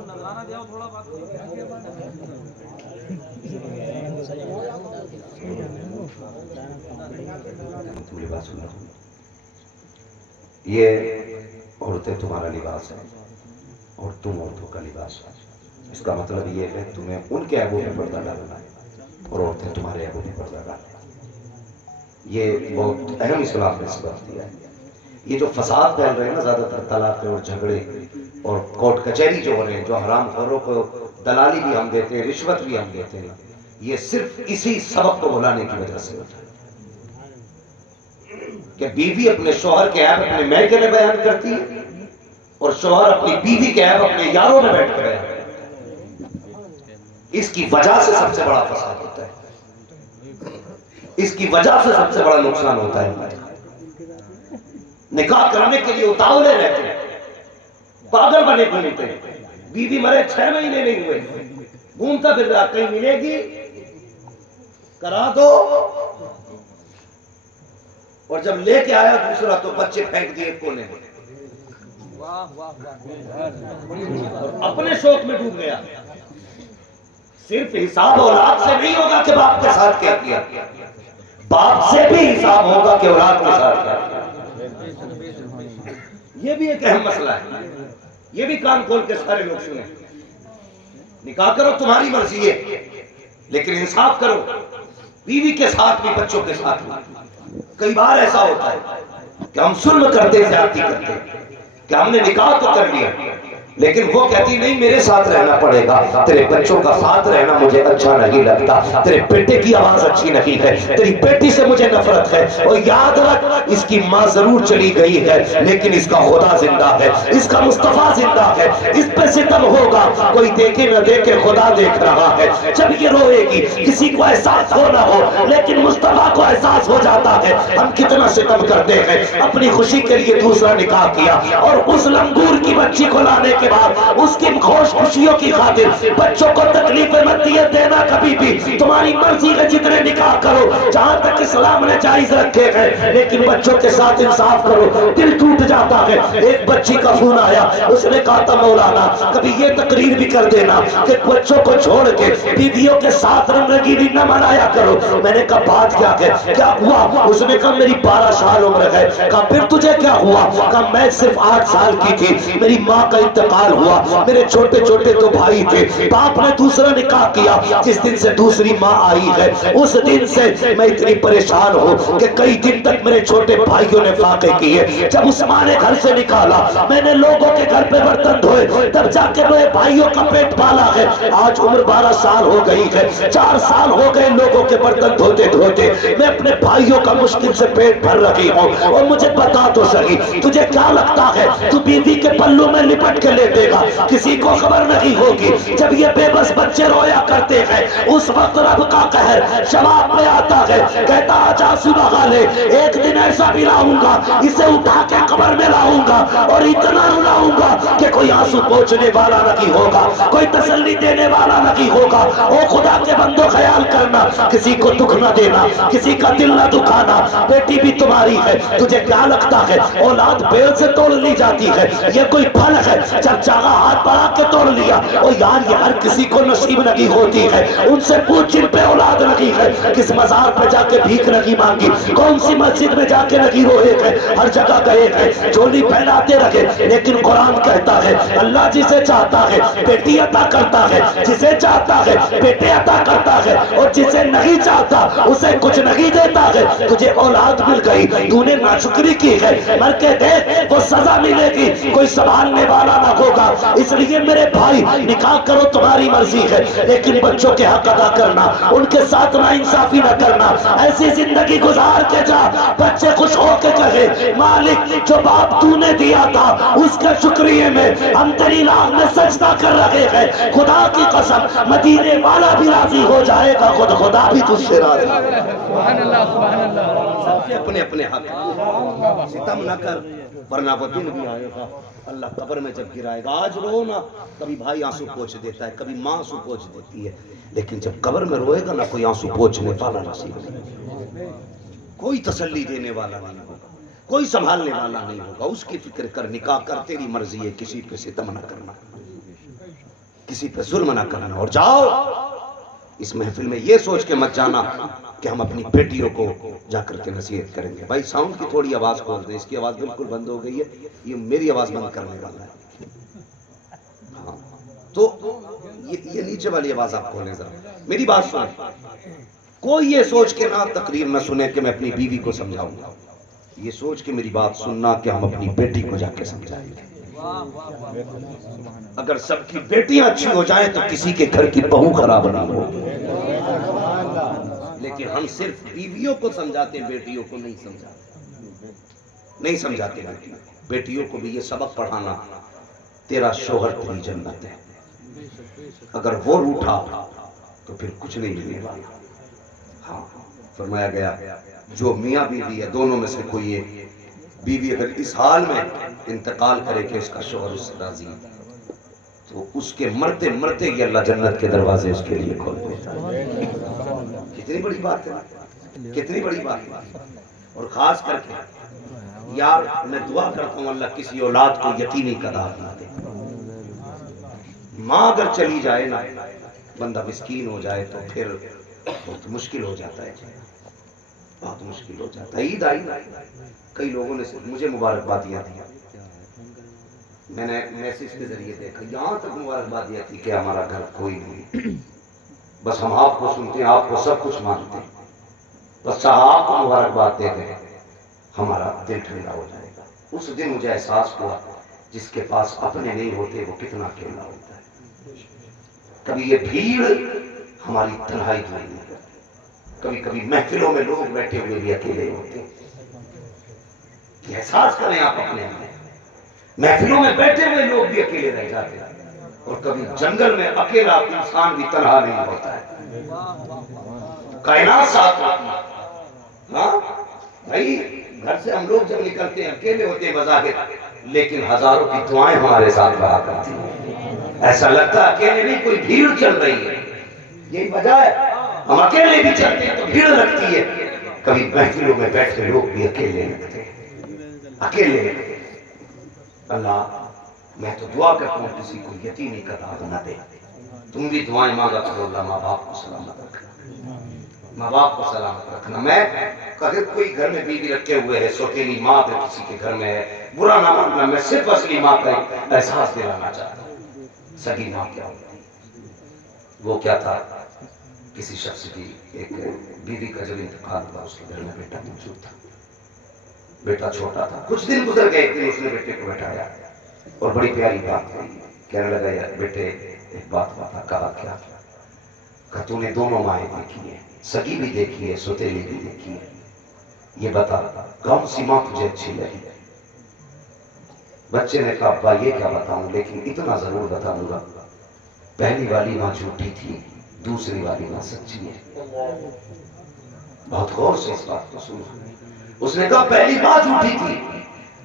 نظرانہ دیا تھوڑا بات. یہ عورتیں تمہارا لباس ہے اور تم عورتوں کا لباس ہے. اس کا مطلب یہ ہے تمہیں ان کے عیبوں میں پردہ ڈالنا ہے اور عورتیں تمہارے عیبوں میں پردہ ڈالنا ہے. یہ بہت اہم اسلام نے سبق دیا ہے. یہ جو فساد پھیل رہے ہیں نا زیادہ تر طلاق اور جھگڑے اور کورٹ کچہری جو ہو رہے ہیں، جو حرام خوروں کو دلالی بھی ہم دیتے ہیں، رشوت بھی ہم دیتے ہیں، یہ صرف اسی سبب کو بھلانے کی وجہ سے ہوتا ہے کہ بیوی اپنے شوہر کے عیب اپنے میکے میں بیان کرتی ہے اور شوہر اپنی بیوی کے عیب اپنے یاروں میں بیٹھ کر بیان کرتا ہے۔ اس کی وجہ سے سب سے بڑا فساد ہوتا ہے، اس کی وجہ سے سب سے بڑا نقصان ہوتا ہے۔ نکاح کرنے کے لیے اتاولے رہتے ہیں، پاگل بنے گھومتے ہیں، بیوی مرے 6 مہینے نہیں ہوئے، گھومتا پھر رہا کہیں ملے گی کرا دو، اور جب لے کے آیا دوسرا تو بچے پھینک دیے کونے میں، اپنے شوق میں ڈوب گیا۔ صرف حساب اولاد سے نہیں ہوگا کہ باپ کے ساتھ کیا کیا، باپ سے بھی حساب ہوگا کہ اولاد کے ساتھ کیا کیا۔ یہ بھی ایک اہم مسئلہ ہے، یہ بھی کان کھول کے سارے لوگ سنیں۔ نکاح کرو تمہاری مرضی ہے، لیکن انصاف کرو، بیوی کے ساتھ بھی بچوں کے ساتھ بھی۔ کئی بار ایسا ہوتا ہے کہ ہم ظلم کرتے زیادتی کرتے کہ ہم نے نکاح تو کر لیا، لیکن وہ کہتی نہیں میرے ساتھ رہنا پڑے گا، تیرے بچوں کا ساتھ رہنا مجھے اچھا نہیں لگتا، تیرے بیٹے کی آواز اچھی نہیں ہے، تیری بیٹی سے مجھے نفرت ہے۔ اور یاد رکھ اس کی ماں ضرور چلی گئی ہے لیکن اس کا خدا زندہ ہے، اس کا مصطفیٰ زندہ ہے، اس پہ ستم ہوگا کوئی دیکھے نہ دیکھے خدا دیکھ رہا ہے۔ جب یہ روئے گی کسی کو احساس ہو نہ ہو لیکن مصطفیٰ کو احساس ہو جاتا ہے ہم کتنا ستم کرتے ہیں۔ اپنی خوشی کے لیے دوسرا نکاح کیا اور اس لنگور کی بچی کو لانے کے بعد اس کی خوش خوشیوں کی خاطر بچوں کو تکلیف مدیت دینا کبھی بھی تمہاری مرضی ہے، جتنے نکاح کرو جہاں تک اسلام نے جائز رکھے ہیں، لیکن بچوں کے ساتھ انصاف کرو۔ دل ٹوٹ جاتا ہے، ایک بچی کا فون آیا، اس نے کہا تھا مولانا کبھی یہ تقریر بھی کر دینا کہ بچوں کو چھوڑ کے بیویوں کے ساتھ رنگینی نہ منایا کرو۔ میں نے کہا بات کیا ہے، کیا ہوا؟ اس نے کہا میری 12 سال عمر ہے۔ کہا پھر تجھے کیا ہوا؟ کہا میں صرف 8 سال کی تھی، میری ماں کا انتقال ہوا، میرے چھوٹے چھوٹے تو بھائی تھے، باپ نے دوسرا نکاح کیا، جس دن سے دوسری ماں آئی ہے اس دن سے میں اتنی پریشان ہوں کہ کئی دن تک میرے چھوٹے بھائیوں نے فاقے کیے۔ جب اس ماں نے گھر سے نکالا میں نے لوگوں کے گھر پہ برتن دھوئے، تب جا کے میرے بھائیوں کا پیٹ پالا ہے۔ آج عمر 12 سال ہو گئی ہے، 4 سال ہو گئے لوگوں کے برتن دھوتے دھوتے، میں اپنے بھائیوں کا مشکل سے پیٹ بھر رہی ہوں۔ اور مجھے بتا تو صحیح تجھے کیا لگتا ہے تو بیوی کے پلوں میں لپٹ کے لیٹے گا، کسی کو خبر نہیں ہوگی؟ جب یہ بے بس بچے رویا کرتے ہیں اس وقت رب کا قہر جواب میں آتا ہے، کہتا آجا صبح غالے ایک دن ایسا بھی لاؤں گا اسے اٹھا کے قبر میں لاؤں گا اور اتنا رلاؤں گا کہ کوئی آنسو پوچھنے والا نہیں ہوگا، کوئی تسلی دینے والا نہیں ہوگا۔ او خدا کے بندو خیال کرنا، کسی کو دکھ نہ دینا، کسی کا دل نہ دکھانا۔ بیٹی بھی تمہاری ہے، تجھے کیا لگتا ہے اولاد بیل سے توڑ لی جاتی ہے؟ یہ کوئی پھل ہے جب چاہا ہاتھ بڑھا کے توڑ لیا؟ او یار یہ ہر کسی کو نصیب نہیں ہوتی ہے، ان سے پوچھ جن پہ اولاد نہیں ہے، کس مزار پہ جا کے بھیک نہیں مانگی، کون سی مسجد میں جا کے نہیں روئے ہیں، ہر جگہ گئے ہیں، چولی پہناتے رہے، لیکن قرآن کہتا ہے اللہ جسے چاہتا ہے بیٹی عطا کرتا ہے، جسے چاہتا ہے بیٹے عطا کرتا ہے، اور جسے نہیں چاہتا اسے کچھ نہیں دیتا ہے۔ تجھے اولاد مل گئی، تو نے ناشکری کی ہے، مر کے دیکھ وہ سزا ملے گی، کوئی سنبھالنے والا نہ ہوگا۔ اس لیے میرے بھائی نکاح کرو تمہاری مرضی ہے، لیکن بچوں کے حق ادا کرنا، ان کے ساتھ نا انصافی نہ کرنا۔ ایسی زندگی گزار کے جا بچے خوش ہو کے کہے مالک جو باپ تو نے دیا تھا اس کے شکریہ میں ہم تیری راہ میں سجدہ کر رہے ہیں۔ خدا کی قسم مدینے والا بھی راضی ہو جائے گا، خود خدا بھی تجھ سے راضی ہے۔ سبحان اللہ سبحان اللہ۔ اپنے اپنے حق ستم نہ کر ورنہ وہ دن بھی آئے گا اللہ قبر میں جب گرائے گا۔ آج رو نا، کبھی بھائی آنسو پوچھ دیتا ہے، کبھی ماں آنسو پوچھ دیتی ہے، لیکن جب قبر میں روئے گا نا کوئی آنسو پوچھنے والا نصیب نہیں، کوئی تسلی دینے والا نہیں ہوگا، کوئی سنبھالنے والا نہیں ہوگا۔ اس کی فکر کر، نکاح کر، تیری مرضی ہے، کسی پہ ستم نہ کرنا، کسی پہ ظلم نہ کرنا۔ اور جاؤ اس محفل میں یہ سوچ کے مت جانا کہ ہم اپنی بیٹیوں کو جا کر کے نصیحت کریں گے۔ بھائی ساؤنڈ کی تھوڑی آواز کھول دیں، اس کی آواز بالکل بند ہو گئی ہے، یہ میری آواز بند کرنے والا ہے۔ ہاں تو یہ نیچے والی آواز آپ کھولیں، ذرا میری بات سنیں۔ کوئی یہ سوچ کے نہ تقریر نہ سنے کہ میں اپنی بیوی کو سمجھاؤں گا، یہ سوچ کے میری بات سننا کہ ہم اپنی بیٹی کو جا کے سمجھائیں گے. اگر سب کی بیٹیاں اچھی ہو جائیں تو کسی کے گھر کی بہو خراب نہ ہو. لیکن ہم صرف بیویوں کو سمجھاتے ہیں, بیٹیوں کو نہیں سمجھاتے. بیٹیوں کو بھی یہ سبق پڑھانا, تیرا شوہر تیری جنت ہے, اگر وہ روٹھا تو پھر کچھ نہیں ملے گا. ہاں فرمایا گیا جو میاں بیوی ہے دونوں میں سے کوئی ایک بیوی اگر اس حال میں انتقال کرے کہ اس کا شوہر اس سے راضی ہے تو اس کے مرتے مرتے ہی اللہ جنت کے دروازے اس کے لیے کھول دیتا ہے. کتنی بڑی بات ہے, کتنی بڑی بات ہے. اور خاص کر کے یار میں دعا کرتا ہوں اللہ کسی اولاد کو یتیمی کا دار نہ دے. ماں اگر چلی جائے نا, بندہ مسکین ہو جائے تو پھر بہت مشکل ہو جاتا ہے, بہت مشکل ہو جاتا ہے. عید آئی, کئی لوگوں نے مجھے مبارکبادیاں دی, میں نے میسج کے ذریعے دیکھا, یہاں تک مبارکبادیاں تھی کہ ہمارا گھر کوئی نہیں, بس ہم آپ کو سنتے ہیں, آپ کو سب کچھ مانتے ہیں, بس آپ کو مبارکباد دے دیں ہمارا دل ٹھنڈا ہو جائے گا. اس دن مجھے احساس ہوا جس کے پاس اپنے نہیں ہوتے وہ کتنا اکیلا ہوتا ہے. کبھی یہ بھیڑ ہماری تنہائی دور نہیں کرتی, کبھی کبھی محفلوں میں لوگ بیٹھے ہوئے بھی اکیلے ہوتے ہیں. یہ احساس کریں آپ اپنے اندر, محفلوں میں بیٹھے ہوئے لوگ بھی اکیلے رہ جاتے ہیں, اور کبھی جنگل میں اکیلا انسان بھی تنہا نہیں ہوتا ہے. کائنات ساتھ ہوتی ہے. ہاں بھائی گھر سے ہم لوگ جب نکلتے ہیں اکیلے ہوتے ہیں بظاہر, لیکن ہزاروں کی دعائیں ہمارے ساتھ رہا کرتی ہیں. ایسا لگتا ہے اکیلے نہیں کوئی بھیڑ چل رہی ہے. یہی وجہ ہے ہم اکیلے بھی چلتے ہیں تو بھیڑ لگتی ہے. کبھی محفلوں میں بیٹھے لوگ بھی اکیلے لگتے ہیں, اکیلے. اللہ میں تو دعا کرتا ہوں کسی کو یتیمی کا داغ نہ دے. تم بھی دعائیں مانگا کرو, اللہ ماں باپ کو سلامت رکھنا, ماں باپ کو سلامت رکھنا. میں اگر کوئی گھر میں بیوی رکھے ہوئے ہے, سوتیلی ماں اگر کسی کے گھر میں ہے, برا نہ ماننا, میں صرف اصلی ماں کا احساس دلانا چاہتا ہوں. سگی ماں کیا ہوتی, وہ کیا تھا, کسی شخص کی ایک بیوی کا جب انتقال ہوا اس کے گھر میں بیٹا موجود تھا. بیٹا چھوٹا تھا, کچھ دن گزر گئے, ایک دن اس نے بیٹے کو بٹھایا اور بڑی پیاری بات کہی. کہنے لگا یار بیٹے ایک بات بتا. کہا کیا؟ کہ تو نے دونوں مائیں دیکھی ہیں, سگی بھی دیکھی ہے, سوتیلی بھی دیکھی ہے, یہ بتا کون سی ماں تجھے اچھی لگی؟ بچے نے کہا ابا یہ کیا بتاؤں, لیکن اتنا ضرور بتا دوں گا, پہلی والی ماں جھوٹی تھی, دوسری والی ماں سچی ہے. بہت غور سے اس بات کو سنو. اس نے کہا پہلی ماں جھوٹی تھی,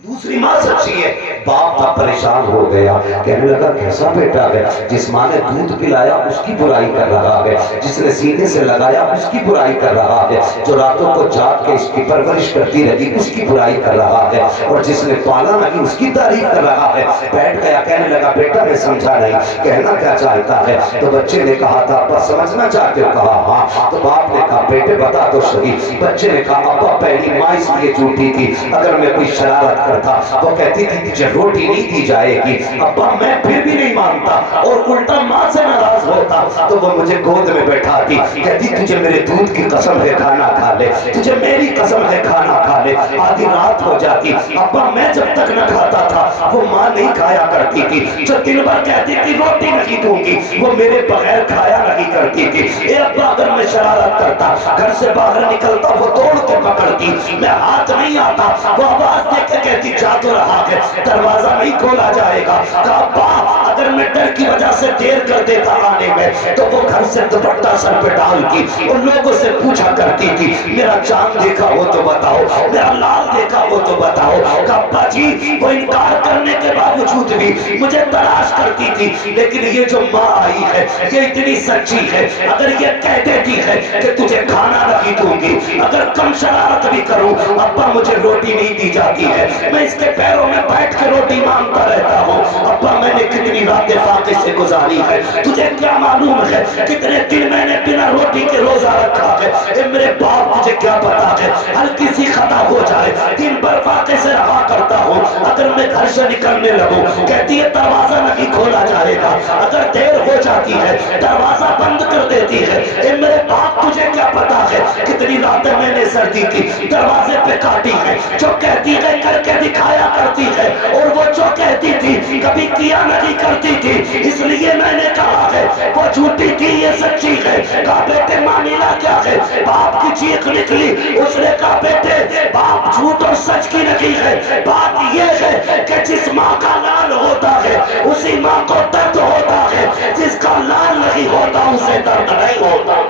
دوسری ماں سچی ہے. باپ تھا پریشان ہو گیا, کہنے لگا کیسا بیٹا ہے جس ماں نے دودھ پلایا اس کی برائی کر رہا ہے, جس نے سینے سے لگایا اس کی برائی کر رہا ہے, جو راتوں کو جاگ کے اس کی پرورش کرتی رہی اس کی برائی کر رہا ہے, اور جس نے پالا نہیں اس کی تعریف کر رہا ہے. بیٹھ گیا, کہنے لگا بیٹا میں سمجھا نہیں, کہنا کیا چاہتا ہے؟ تو بچے نے کہا تھا ابا سمجھنا چاہتے ہو؟ کہا ہاں. تو باپ نے کہا بیٹے بتا تو صحیح. بچے نے کہا ابا پہلی ماں اس لیے جھوٹی تھی, اگر میں کوئی شرارت کرتا وہ کہتی تھی تجھے روٹی نہیں دی جائے گی, ابا میں پھر بھی نہیں مانتا, اور الٹا ماں سے ناراض ہوتا تو وہ مجھے گود میں بیٹھاتی, کہتی تجھے میرے دودھ کی قسم ہے کھانا کھا لے, تجھے میری قسم ہے کھانا کھا لے. آدھی رات ہو جاتی, ابا میں جب تک نہ کھاتا تھا وہ ماں نہیں کھایا کرتی تھی, جو دن بھر کہتی تھی روٹی نہیں دوں گی وہ میرے بغیر کھایا نہیں کرتی تھی. اے ابا اگر میں شرارت کرتا, گھر سے باہر نکلتا, وہ توڑ کے پکڑتی, میں ہاتھ نہیں آتا, وہ آواز دے کے کہتی جا تو رہا ہے دروازہ نہیں کھولا جائے گا. ابا اگر میں ڈر کی وجہ سے دیر کر دیتا آنے میں تو وہ گھر سے دوپٹہ سر پہ ڈال کی ان لوگوں سے پوچھا کرتی تھی میرا چاند دیکھا ہو تو بتاؤ, میرا لال دیکھا ہو تو بتاؤ. ابا جی وہ انکار کرنے کے باوجود بھی مجھے تلاش کرتی تھی, لیکن یہ جو ماں آئی ہے یہ اتنی سچی ہے, اگر یہ کہہ دیتی ہے کہ تجھے کھانا نہیں دوں گی, اگر کم شرارت بھی کروں ابا مجھے روٹی نہیں دی جاتی ہے, میں اس کے پیروں میں بیٹھ کے روٹی مانگتا رہتا ہوں. ابا میں نے کتنی راتیں فاقے سے گزاری ہے, تجھے کیا معلوم ہے کتنے دن میں نے بنا روٹی کے روزہ رکھا ہے. اے میرے باپ تجھے کیا پتا ہے, ہلکی سی خطا ہو جائے دن بھر فاقے سے رہا کرتا ہوں, اگر میں گھر سے نکلنے لگوں کہتی ہے دروازہ نہیں کھولا جائے گا, اگر دیر ہو جاتی ہے دروازہ بند کر دیتی ہے. اے میرے باپ تجھے کیا پتا ہے کتنی راتیں میں نے سردی کی دروازے پہ کاٹی ہے، جو کہتی ہے کر کے دکھایا کرتی ہے، اور وہ جو کہتی تھی کبھی کیا نہیں کرتی تھی، اس لیے میں نے کہا ہے وہ جھوٹی تھی یہ سچی ہے۔ کہا بیٹے معاملہ کیا ہے؟ باپ کی چیخ نکلی، اس نے کہا بیٹے باپ جھوٹ اور سچ کی نہیں ہے، بات یہ ہے کہ جس ماں کا لال ہوتا ہے اسی ماں کو درد ہوتا ہے، جس کا لال نہیں ہوتا اسے درد نہیں ہوتا۔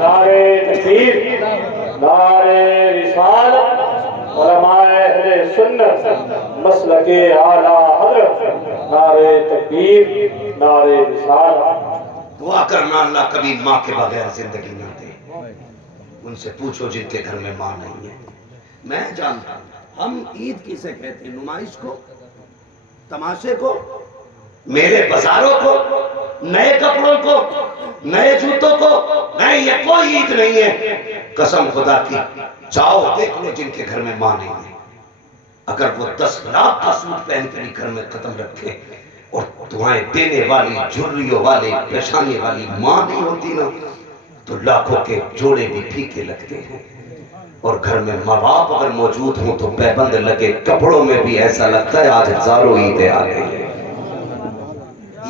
نعرہ تکبیر، نعرہ رسالت، علماء اہل سنت مسلک اعلیٰ حضرت، نعرہ تکبیر، نعرہ رسالت۔ دعا کرنا اللہ کبھی ماں کے بغیر زندگی نہ دے۔ ان سے پوچھو جن کے گھر میں ماں نہیں ہے۔ میں جانتا ہوں ہم عید کسے کہتے ہیں؟ نمائش کو، تماشے کو، میرے بازاروں کو، نئے کپڑوں کو، نئے جوتوں کو؟ نہیں، یہ کوئی عید نہیں ہے۔ قسم خدا کی جاؤ دیکھ لو جن کے گھر میں ماں نہیں ہے، اگر وہ 10 لاکھ کا سوٹ پہن کر ہی گھر میں قدم رکھے اور دعائیں دینے والی، جھریوں والے، پیشانی والی ماں نہیں ہوتی نا، تو لاکھوں کے جوڑے بھی پھیکے لگتے ہیں۔ اور گھر میں ماں باپ اگر موجود ہوں تو پیبند لگے کپڑوں میں بھی ایسا لگتا ہے آج ہزاروں عیدیں آ گئی ہیں۔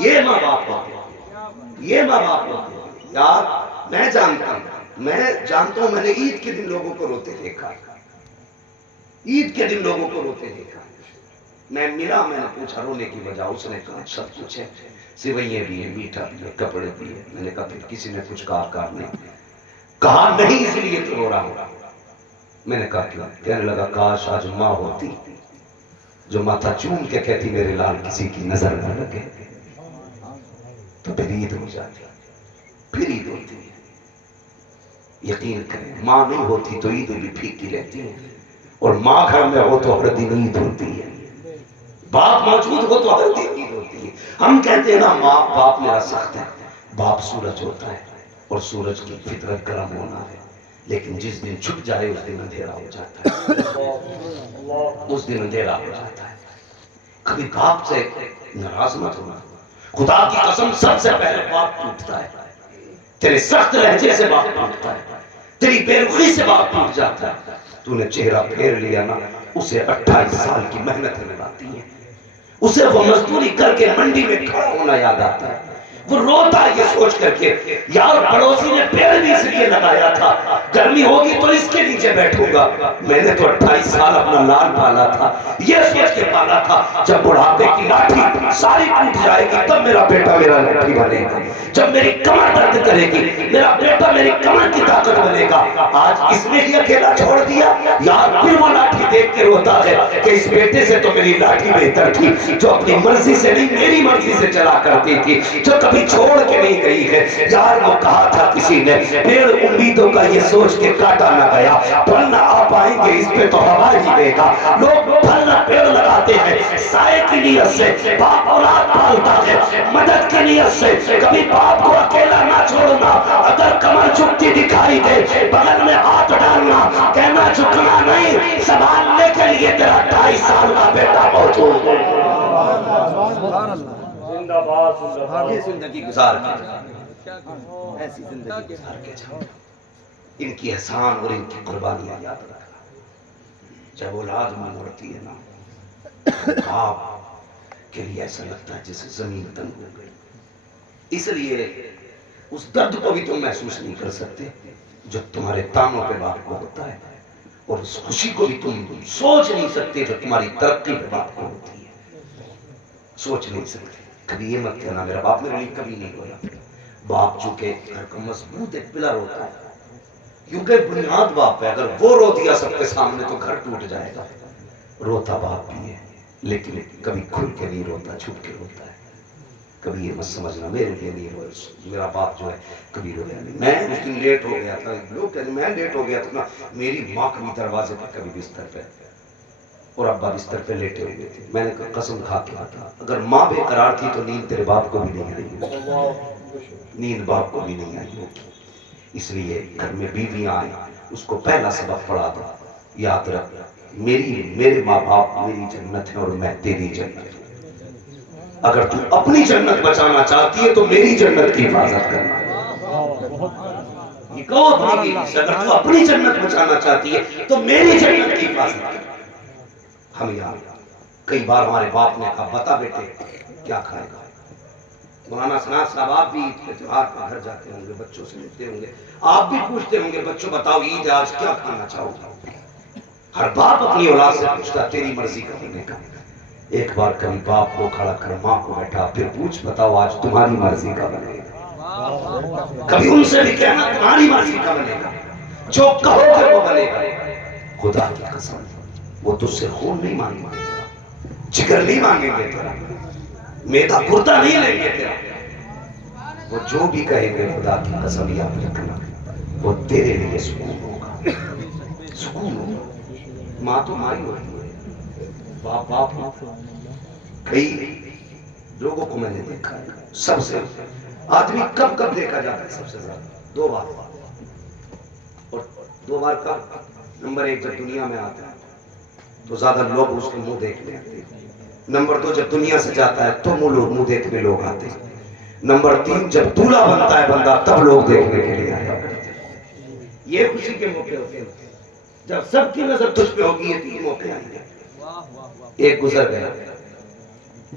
یہ ماں باپ ہوتے ہیں، یہ ماں باپ ہوتے ہیں۔ یار میں جانتا ہوں میں نے عید کے دن لوگوں کو روتے دیکھا، عید کے دن لوگوں کو روتے دیکھا۔ میں ملا، میں نے پوچھا رونے کی وجہ، اس نے کہا سب کچھ ہے، سوئیاں بھی ہیں، میٹھا بھی ہے، کپڑے بھی ہے۔ میں نے کہا پھر کسی نے کچھ کہا نہیں اس لیے تو رو رہا ہوں۔ میں نے کہا کیا؟ کہنے لگا کاش آج ماں ہوتی جو ماتھا چوم کے کہتی میرے لال کسی کی نظر نہ لگے، تو پھر عید ہو جاتی، پھر عید ہوتی ہے۔ یقین کریں ماں نہیں ہوتی تو عید بھی پھیکی رہتی ہے، اور ماں گھر میں ہو تو ہر دن عید ہوتی ہے، باپ موجود ہو تو ہر دن عید ہوتی ہے۔ ہم کہتے ہیں نا ماں باپ میرا سخت ہے، باپ سورج ہوتا ہے اور سورج کی فطرت گرم ہونا ہے، لیکن جس دن چھپ جائے اس دن اندھیرا ہو جاتا ہے، اس دن اندھیرا ہو جاتا ہے۔ کبھی باپ سے ناراض مت ہونا، خدا کی قسم سب سے پہلے باپ ٹوٹتا ہے، تیرے سخت لہجے سے باپ ٹوٹتا ہے، تیری بے رخی سے باپ ٹوٹ جاتا ہے۔ تو نے چہرہ پھیر لیا نا، اسے 28 سال کی محنت میں آتی ہے، اسے وہ مزدوری کر کے منڈی میں کھڑا ہونا یاد آتا ہے، وہ روتا ہے یہ سوچ کر کے یار پڑوسی نے پیڑ بھی اس لیے لگایا تھا، گرمی ہوگی تو اس کے نیچے بیٹھوں گا، میں نے تو 28 سال اپنا لال پالا تھا، یہ سوچ کے پالا تھا جب بڑھاپے کی لاٹھی ساری ٹوٹ جائے گی تب میرا بیٹا میرا لاٹھی بنے گا، جب میری کمر درد کرے گی میرا بیٹا میری کمر کی طاقت بنے گا۔ آج اس نے ہی اکیلا چھوڑ دیا، یار پھر وہ لاٹھی دیکھ کے روتا ہے کہ اس بیٹے سے تو میری لاٹھی بہتر تھی، جو اپنی مرضی سے نہیں میری مرضی سے چلا کرتی تھی، جو کبھی چھوڑ کے نہیں گئی ہے۔ یار وہ کہا تھا کسی نے پیڑ امیدوں کا یہ سوچ کے کاٹا نہ گیا، پھل نہ آ پائیں گے اس پہ تو ہوا ہی دے گا۔ لوگ پھل نہ پیڑ لگاتے ہیں سائے کی نیت سے، باپ اولاد پالتا ہے مدد کی نیت سے۔ کبھی باپ کو اکیلا نہ چھوڑنا، اگر کمر جھکتی دکھائی دے بغل میں ہاتھ ڈالنا، کہنا جھکنا نہیں، سنبھالنے کے لیے تیرا 28 سال کا بیٹا موجود ہے۔ زندہ باد، زندہ باد۔ یہ زندگی گزار کے جاؤ، ایسی زندگی گزار کے جاؤ، ان کی احسان اور ان کی قربانیاں یاد رکھنا۔ جب اولاد میں مڑتی ہے نا، باپ کے لیے ایسا لگتا ہے جیسے زمین تنگ ہو گئی، اس لیے اس درد کو بھی تم محسوس نہیں کر سکتے جو تمہارے تانوں پہ باپ کو ہوتا ہے، اور اس خوشی کو بھی تم سوچ نہیں سکتے جو تمہاری ترقی پہ باپ کو ہوتی ہے، سوچ نہیں سکتے۔ کبھی یہ مت کہنا میرا باپ میرے لیے کبھی نہیں ہویا۔ باپ چونکہ گھر کا مضبوط ایک پلر ہوتا ہے، کیونکہ بنیاد باپ ہے، اگر وہ رو دیا سب کے سامنے تو گھر ٹوٹ جائے گا۔ روتا باپ بھی ہے لیکن کبھی کھل کے نہیں روتا، چھپ کے روتا ہے۔ کبھی یہ مت سمجھنا میرے لیے نہیں رویا، میرا باپ جو ہے کبھی رویا نہیں۔ میں اس دن لیٹ ہو گیا تھا، لوگ کہتے ہیں میں لیٹ ہو گیا تھا نا، میری ماں کبھی دروازے پر کبھی بستر پہ اور ابا بستر پہ لیٹے ہوئے تھے، میں نے قسم کھا کے تھا اگر ماں بے قرار تھی تو نیند تیرے باپ کو بھی نہیں آئی ہوگی، نیند باپ کو بھی نہیں آئی ہوگی۔ اس لیے گھر میں بیویاں آئیں اس کو پہلا سبق پڑھا دو، یاد رکھ میرے ماں باپ میری جنت ہے اور میں تیری جنت ہوں، اگر تو اپنی جنت بچانا چاہتی ہے تو میری جنت کی حفاظت کرنا۔ یہ کہو اپنی بیوی سے اگر تو اپنی جنت بچانا چاہتی ہے تو میری جنت کی حفاظت کر۔ ہم یہاں کئی بار ہمارے باپ نے کہا بتا بیٹے کیا کھائے گا؟ مولانا سنان صاحب آپ بھی عید کے تہوار پر گھر جاتے ہوں گے، بچوں سے ملتے ہوں گے، آپ بھی پوچھتے ہوں گے بچوں بتاؤ عید آج کیا کھانا چاہو گے؟ ہر باپ اپنی اولاد سے پوچھتا تیری مرضی کا بنے گا۔ ایک بار کبھی باپ کو کھڑا کر ماں کو بیٹھا پھر پوچھ بتاؤ آج تمہاری مرضی کا بنے گا؟ کبھی ان سے بھی کہنا تمہاری مرضی کا بنے گا، جو کہو گے وہ بنے گا۔ خدا کی قسم وہ تجھ سے خون نہیں مانگیں گے تیرا، جگر نہیں مانگیں گے تیرا، میدا گردہ نہیں لیں گے تیرا، وہ جو بھی کہیں گے خدا کی قسم یاد رکھنا وہ تیرے لیے سکون ہوگا، سکون ہوگا۔ ماں تو ماری ہوتی ہے، باپ باپ ہوتا ہے۔ کئی لوگوں کو میں نے دیکھا ہے، سب سے آدمی کب کب دیکھا جاتا ہے سب سے زیادہ؟ دو بار، اور دو بار کب؟ نمبر ایک جب دنیا میں آتا ہے تو زیادہ لوگ اس کو منہ دیکھنے آتے ہیں، نمبر دو جب دنیا سے جاتا ہے تو منہ دیکھنے لوگ آتے ہیں، نمبر تین جب دولہا بنتا ہے بندہ تب لوگ دیکھنے کے لیے آیا کرتے ہیں۔ یہ خوشی کے موقع ہوتے ہیں جب سب کی نظر تجھ پہ ہوگی، یہ تین موقع آئیں گے، ایک گزر گیا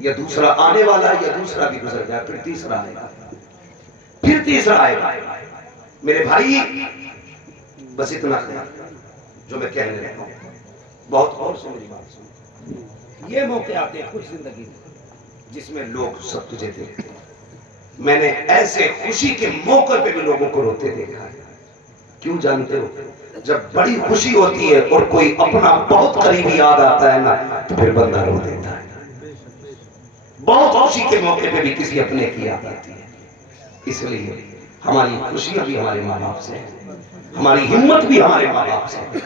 یا دوسرا آنے والا ہے یا دوسرا بھی گزر گیا، پھر تیسرا آئے گا، پھر تیسرا آئے گا۔ میرے بھائی بس اتنا خیال جو میں کہنے لگا ہوں، بہت اور سے میری بات سن۔ یہ موقع آتے ہیں کچھ زندگی میں جس میں لوگ سب تجھے دیکھتے ہیں۔ میں نے ایسے خوشی کے موقع پہ بھی لوگوں کو روتے دیکھا ہے۔ کیوں جانتے ہو؟ جب بڑی خوشی ہوتی ہے اور کوئی اپنا بہت قریبی یاد آتا ہے نا تو پھر بندہ رو دیتا ہے۔ بہت خوشی کے موقع پہ بھی کسی اپنے کی یاد آتی ہے۔ اس لیے ہماری خوشیاں بھی ہمارے ماں باپ سے ہے، ہماری ہمت بھی ہمارے ماں باپ سے ہے،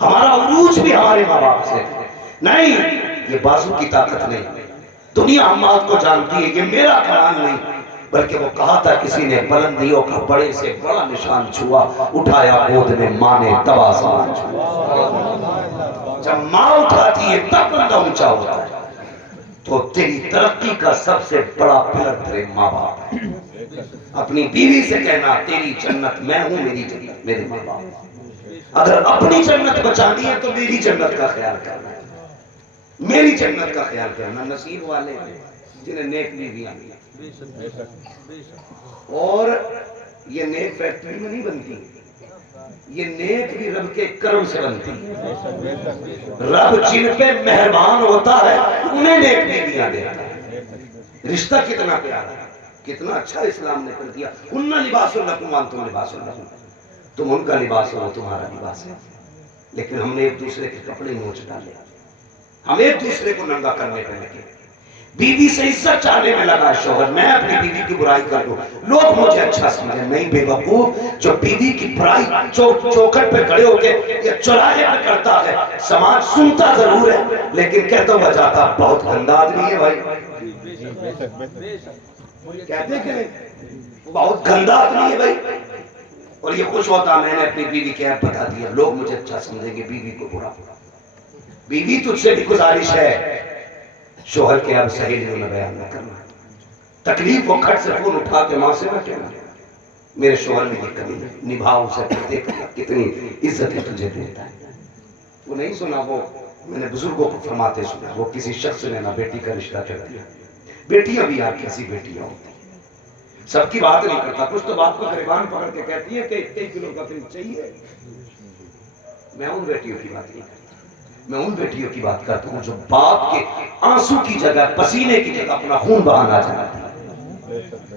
ہمارا عروج بھی ہمارے ماں باپ سے ہے۔ نہیں، یہ بازو کی طاقت نہیں، دنیا ہمات کو جانتی ہے، یہ میرا کمال نہیں، بلکہ وہ کہا تھا کسی نے بلندیوں کا بڑے سے بڑا نشان چھوا، اٹھایا گود میں ماں نے تب آسمان چھوا۔ جب ماں اٹھاتی ہے تب بندہ اونچا ہوتا ہے۔ تو تیری ترقی کا سب سے بڑا پلر تیرے ماں باپ ہے۔ اپنی بیوی سے کہنا تیری جنت میں ہوں، میری جنت میرے ماں باپ۔ اگر اپنی جنت بچانی ہے تو میری جنت کا خیال کرنا ہے، میری جنت کا خیال کرنا۔ نصیب والے ہیں جنہیں نیک بیویاں ملی، اور یہ نیک فیکٹری میں نہیں بنتی، یہ نیک بھی رب کے کرم سے بنتی ہے۔ رب جن پہ مہربان ہوتا ہے انہیں نیک بیویاں دیتا ہے۔ رشتہ کتنا پیارا ہے، کتنا اچھا اسلام نے کر دیا۔ انہا لباس لکم وانتم لباس لکم، تم ان کا لباس ہو تمہارا لباس ہے۔ لیکن ہم نے ایک دوسرے کے کپڑے نوچ ڈالے، ہم ایک دوسرے کو ننگا کرنے پہ لگے۔ بیوی سے عزت چاہنے میں لگا شوہر، میں اپنی بیوی کی برائی کر دوں لوگ مجھے اچھا سمجھیں۔ نہیں بے وقوف، جو بیوی کی برائی چوکھٹ پہ کھڑے ہو کے یا چوراہے پہ کرتا ہے، سماج سنتا ضرور ہے لیکن کہتا ہوا جاتا بہت گندا آدمی ہے بھائی، کہتے کہ نہیں بہت گندا آدمی ہے بھائی، اور یہ خوش ہوتا میں نے اپنی بیوی کے ایپ بتا دیا، لوگ مجھے اچھا سمجھیں گے، بیوی کو برا۔ بیوی تجھ سے بھی گزارش ہے شوہر کے اب سہیلیوں میں بیان نہ کرنا، تکلیف و کھٹ سے فون اٹھا کے ماں سے نہ کہنا میرے شوہر میں یہ کمی ہے، نبھاؤ اسے، دیکھنا کتنی عزت تجھے دیتا ہے۔ وہ نہیں سنا، وہ میں نے بزرگوں کو فرماتے سنا، وہ کسی شخص نے نہ بیٹی کا رشتہ کر دیا، بیٹیاں بھی آپ کیسی بیٹیاں ہوتی ہیں، سب کی بات نہیں کرتا، کچھ تو بات کو گریبان پکڑ کے کہتی ہے کہ 1 کلو کا فریج چاہیے۔ میں ان بیٹیوں کی بات نہیں کرتا، میں ان بیٹیوں کی بات کرتا ہوں جو باپ کے آنسو کی جگہ، پسینے کی جگہ اپنا خون بہانا چاہتی ہیں،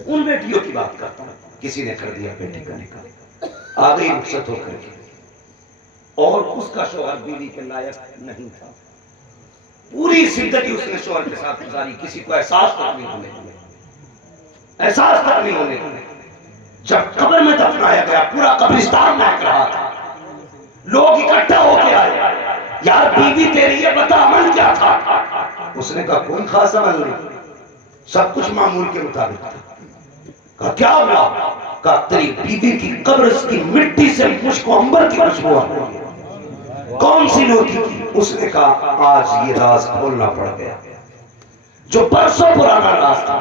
ان بیٹیوں کی بات کرتا ہوں۔ کسی نے کر دیا بیٹی کا نکاح، آ گئی رخصت ہو کر کے، اور اس کا شوہر بیوی کے لائق نہیں تھا، پوری زندگی اس نے شوہر کے ساتھ گزاری، کسی کو احساس تک نہیں ہونے دیا، احساس تک نہیں ہونے دیا۔ جب قبر میں دفنایا گیا پورا قبرستان مہک رہا تھا، لوگ اکٹھا ہو کے آئے، یار بیوی تیری ہے بتا عمل کیا تھا؟ اس نے کہا کوئی خاص عمل نہیں، سب کچھ معمول کے مطابق تھا۔ کہا کیا ہوا؟ کہا تیری بیوی کی قبر کی مٹی سے مجھ کو عنبر کی خوشبو آ رہی ہے۔ کون سی لوٹی تھی؟ اس نے کہا آج یہ راز کھولنا پڑ گیا، جو برسوں پرانا راز تھا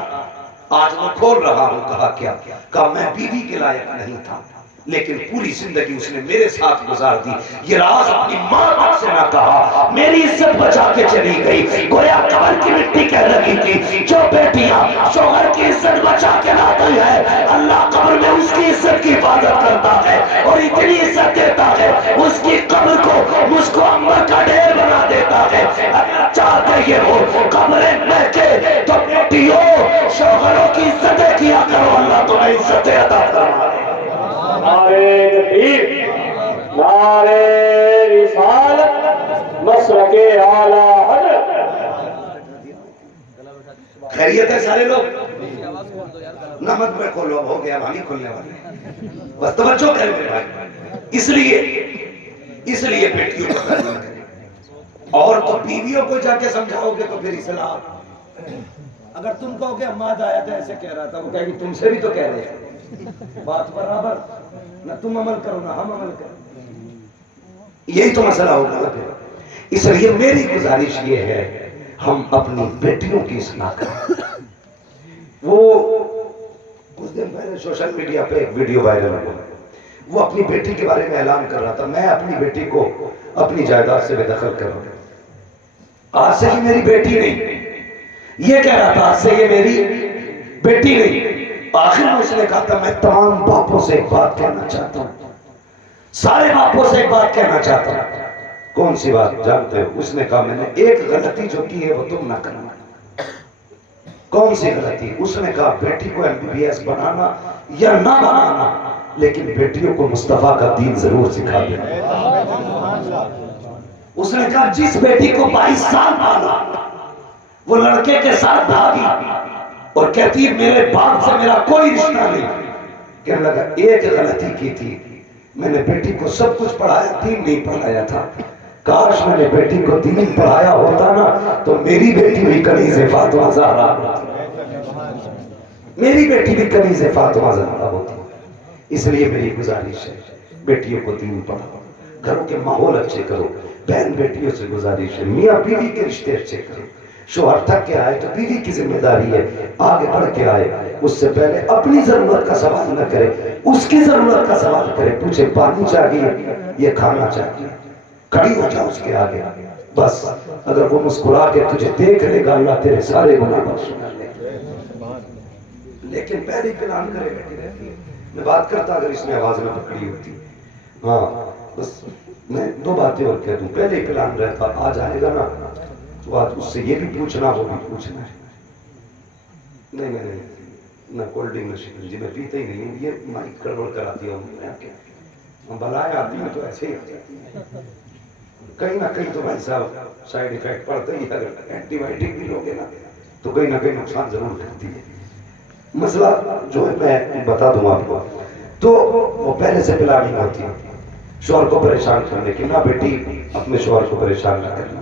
آج وہ کھول رہا ہوں۔ کہا کیا؟ کہا میں بیوی کے لائق نہیں تھا، لیکن پوری زندگی اس نے میرے ساتھ گزار دی. یہ راز اپنی ماں باپ سے نہ کہا, میری عزت بچا کے چلی گئی. گویا قبر کی مٹی کہہ لگی تھی جو بیٹیاں شوہر کی عزت بچا کے لاتی ہے, اللہ قبر میں اس کی عزت کی حفاظت کرتا ہے اور اتنی عزت دیتا ہے اس کی قبر کو مجھ کو عنبر کا ڈھیر بنا دیتا ہے. اگر چاہتے یہ ہو قبریں مہکے تو بیٹیوں شوہروں کی عزتیں کیا کرو, اللہ تمہیں عزتیں عطا فرمائے. نعرے تکبیر, نعرے رسالت, مسلک اعلیٰ حضرت. خیریت ہے سارے لوگ؟ نمت میں کھولو, اب ہو گیا, اب نہیں کھولنے والے, بس توجہ کریں میرے بھائی. اس لیے بیٹیوں کو تعلیم کریں. اور تو بیویوں کو جا کے سمجھاؤ گے تو پھر اصلاح. اگر تم کہو گے اماد آیا تھا ایسے کہہ رہا تھا, وہ کہے گی تم سے بھی تو کہہ رہے ہیں, بات برابر, نہ تم عمل کرو نہ ہم عمل کرو, یہی تو مسئلہ ہوگا. اس لیے میری گزارش یہ ہے ہم اپنی بیٹیوں کی اصلاح کریں. وہ کچھ دن پہلے سوشل میڈیا پہ ایک ویڈیو وائرل ہوا, وہ اپنی بیٹی کے بارے میں اعلان کر رہا تھا, میں اپنی بیٹی کو اپنی جائیداد سے بے دخل کروں گا, آج سے یہ میری بیٹی نہیں. یہ کہہ رہا تھا آج سے یہ میری بیٹی نہیں. آخر میں اس نے کہا تھا میں تمام باپوں سے ایک بات کہنا چاہتا ہوں, سارے باپوں سے ایک بات کہنا چاہتا ہوں. کون سی بات جانتے ہو؟ اس نے کہا میں نے ایک غلطی جو کی ہے وہ تم نہ کرنا. کون سی غلطی؟ اس نے کہا بیٹی کو MBBS بنانا یا نہ بنانا, لیکن بیٹیوں کو مصطفیٰ کا دین ضرور سکھا دینا. اس نے کہا جس بیٹی کو 22 سال پالا وہ لڑکے کے ساتھ بھاگی اور کہتی ہے میرے باپ سے میرا کوئی رشتہ نہیں, کہنے لگا ایک غلطی کی تھی, میں نے بیٹی کو سب کچھ پڑھایا, دین نہیں پڑھایا تھا. کاش میں نے بیٹی کو دین پڑھایا ہوتا نا تو میری بیٹی بھی کنیز فاطمہ زہرا ہوتی, میری بیٹی بھی کنیز فاطمہ زہرا ہوتی. اس لیے میری گزارش ہے بیٹیوں کو دین پڑھاؤ, گھروں کے ماحول اچھے کرو. بہن بیٹیوں سے گزارش ہے میاں بیوی کے رشتے اچھے کرو. شوہر تھک کے آئے تو بیوی کی ذمہ داری ہے آگے بڑھ کے آئے, اس سے پہلے اپنی ضرورت کا سوال نہ کرے, اس کی ضرورت کا سوال کرے. پوچھے پانی چاہیے, یہ کھانا چاہیے, کھڑی ہو جاؤ اس کے آگے. بس اگر وہ مسکرا کے تجھے دیکھ لے گا اللہ تیرے سارے گناہ بخش لے گا. لیکن پہلے پلان کرے بیٹھی رہتی ہے. میں بات کرتا اگر اس میں آواز میں پکڑی ہوتی, ہاں بس میں 2 باتیں اور کہہ دوں. پہلے ہی پلان رہتا آ جائے گا نا تو آج اس سے یہ بھی پوچھنا وہ بھی پوچھنا ہے. نہیں نہ کولڈ ڈرنک نہ شکنجی میں پیتا ہی نہیں ہوں, یہ مائک گڑبڑ کراتی ہوں. بلائیں آتی ہیں تو ایسے ہی آتی ہیں, کہیں نہ کہیں تو بھائی صاحب سائیڈ ایفیکٹ پڑتا ہی. اگر اینٹی بائیوٹک بھی لوگے نا تو کہیں نہ کہیں نقصان ضرور کرتی ہے. مسئلہ جو ہے میں بتا دوں آپ کو, تو وہ پہلے سے پلاننگ ہوتی ہے شوہر کو پریشان کرنے کی. نہ بیٹی اپنے شوہر کو پریشان نہ کرنا,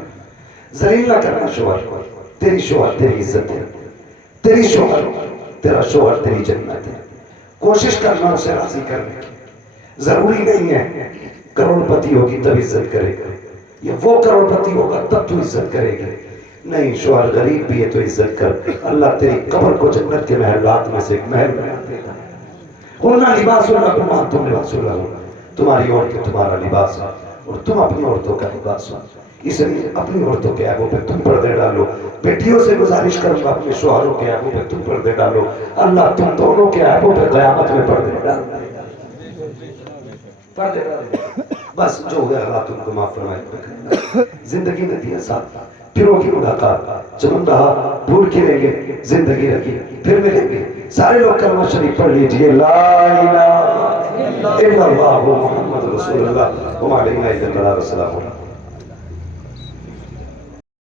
ذلیل نہ کرنا شوہر کو. تیری شوہر تیری عزت ہے, تیری شوہر تیرا شوہر تیری جنت ہے. کوشش کرنا اسے راضی کرنے کی. ضروری نہیں ہے کروڑ پتی ہوگی تب عزت کرے گا, یا وہ کروڑ پتی ہوگا تب تو عزت کرے گا. نہیں, شوہر غریب بھی ہے تو عزت کر, اللہ تیری قبر کو جنت کے محلات میں سے ایک محل بنا دے گا. ہونا لباس اللہ تم تم لباس اللہ, تمہاری عورتیں تمہارا لباس ہے اور تم اپنی عورتوں کا لباس ہو. اس لیے اپنی عورتوں کے عیبوں پہ تم پردے ڈالو. بیٹیوں سے گزارش کروں گا اپنے شوہروں کے عیبوں پہ تم پردے ڈالو, اللہ تم دونوں کے عیبوں پہ قیامت میں پردے ڈال دے گا. پردے ڈال بس جو ہوئے اللہ تم کو معاف فرمائے. زندگی میں دیا ساتھ, پھروں کی ملاقات, چمن رہا بھول کے لیں گے, زندگی رکھی پھر ملیں گے. سارے لوگ کلمہ شریف پڑھ لیجئے, لا الہ الا اللہ محمد رسول اللہ. ہم علیہ السلام.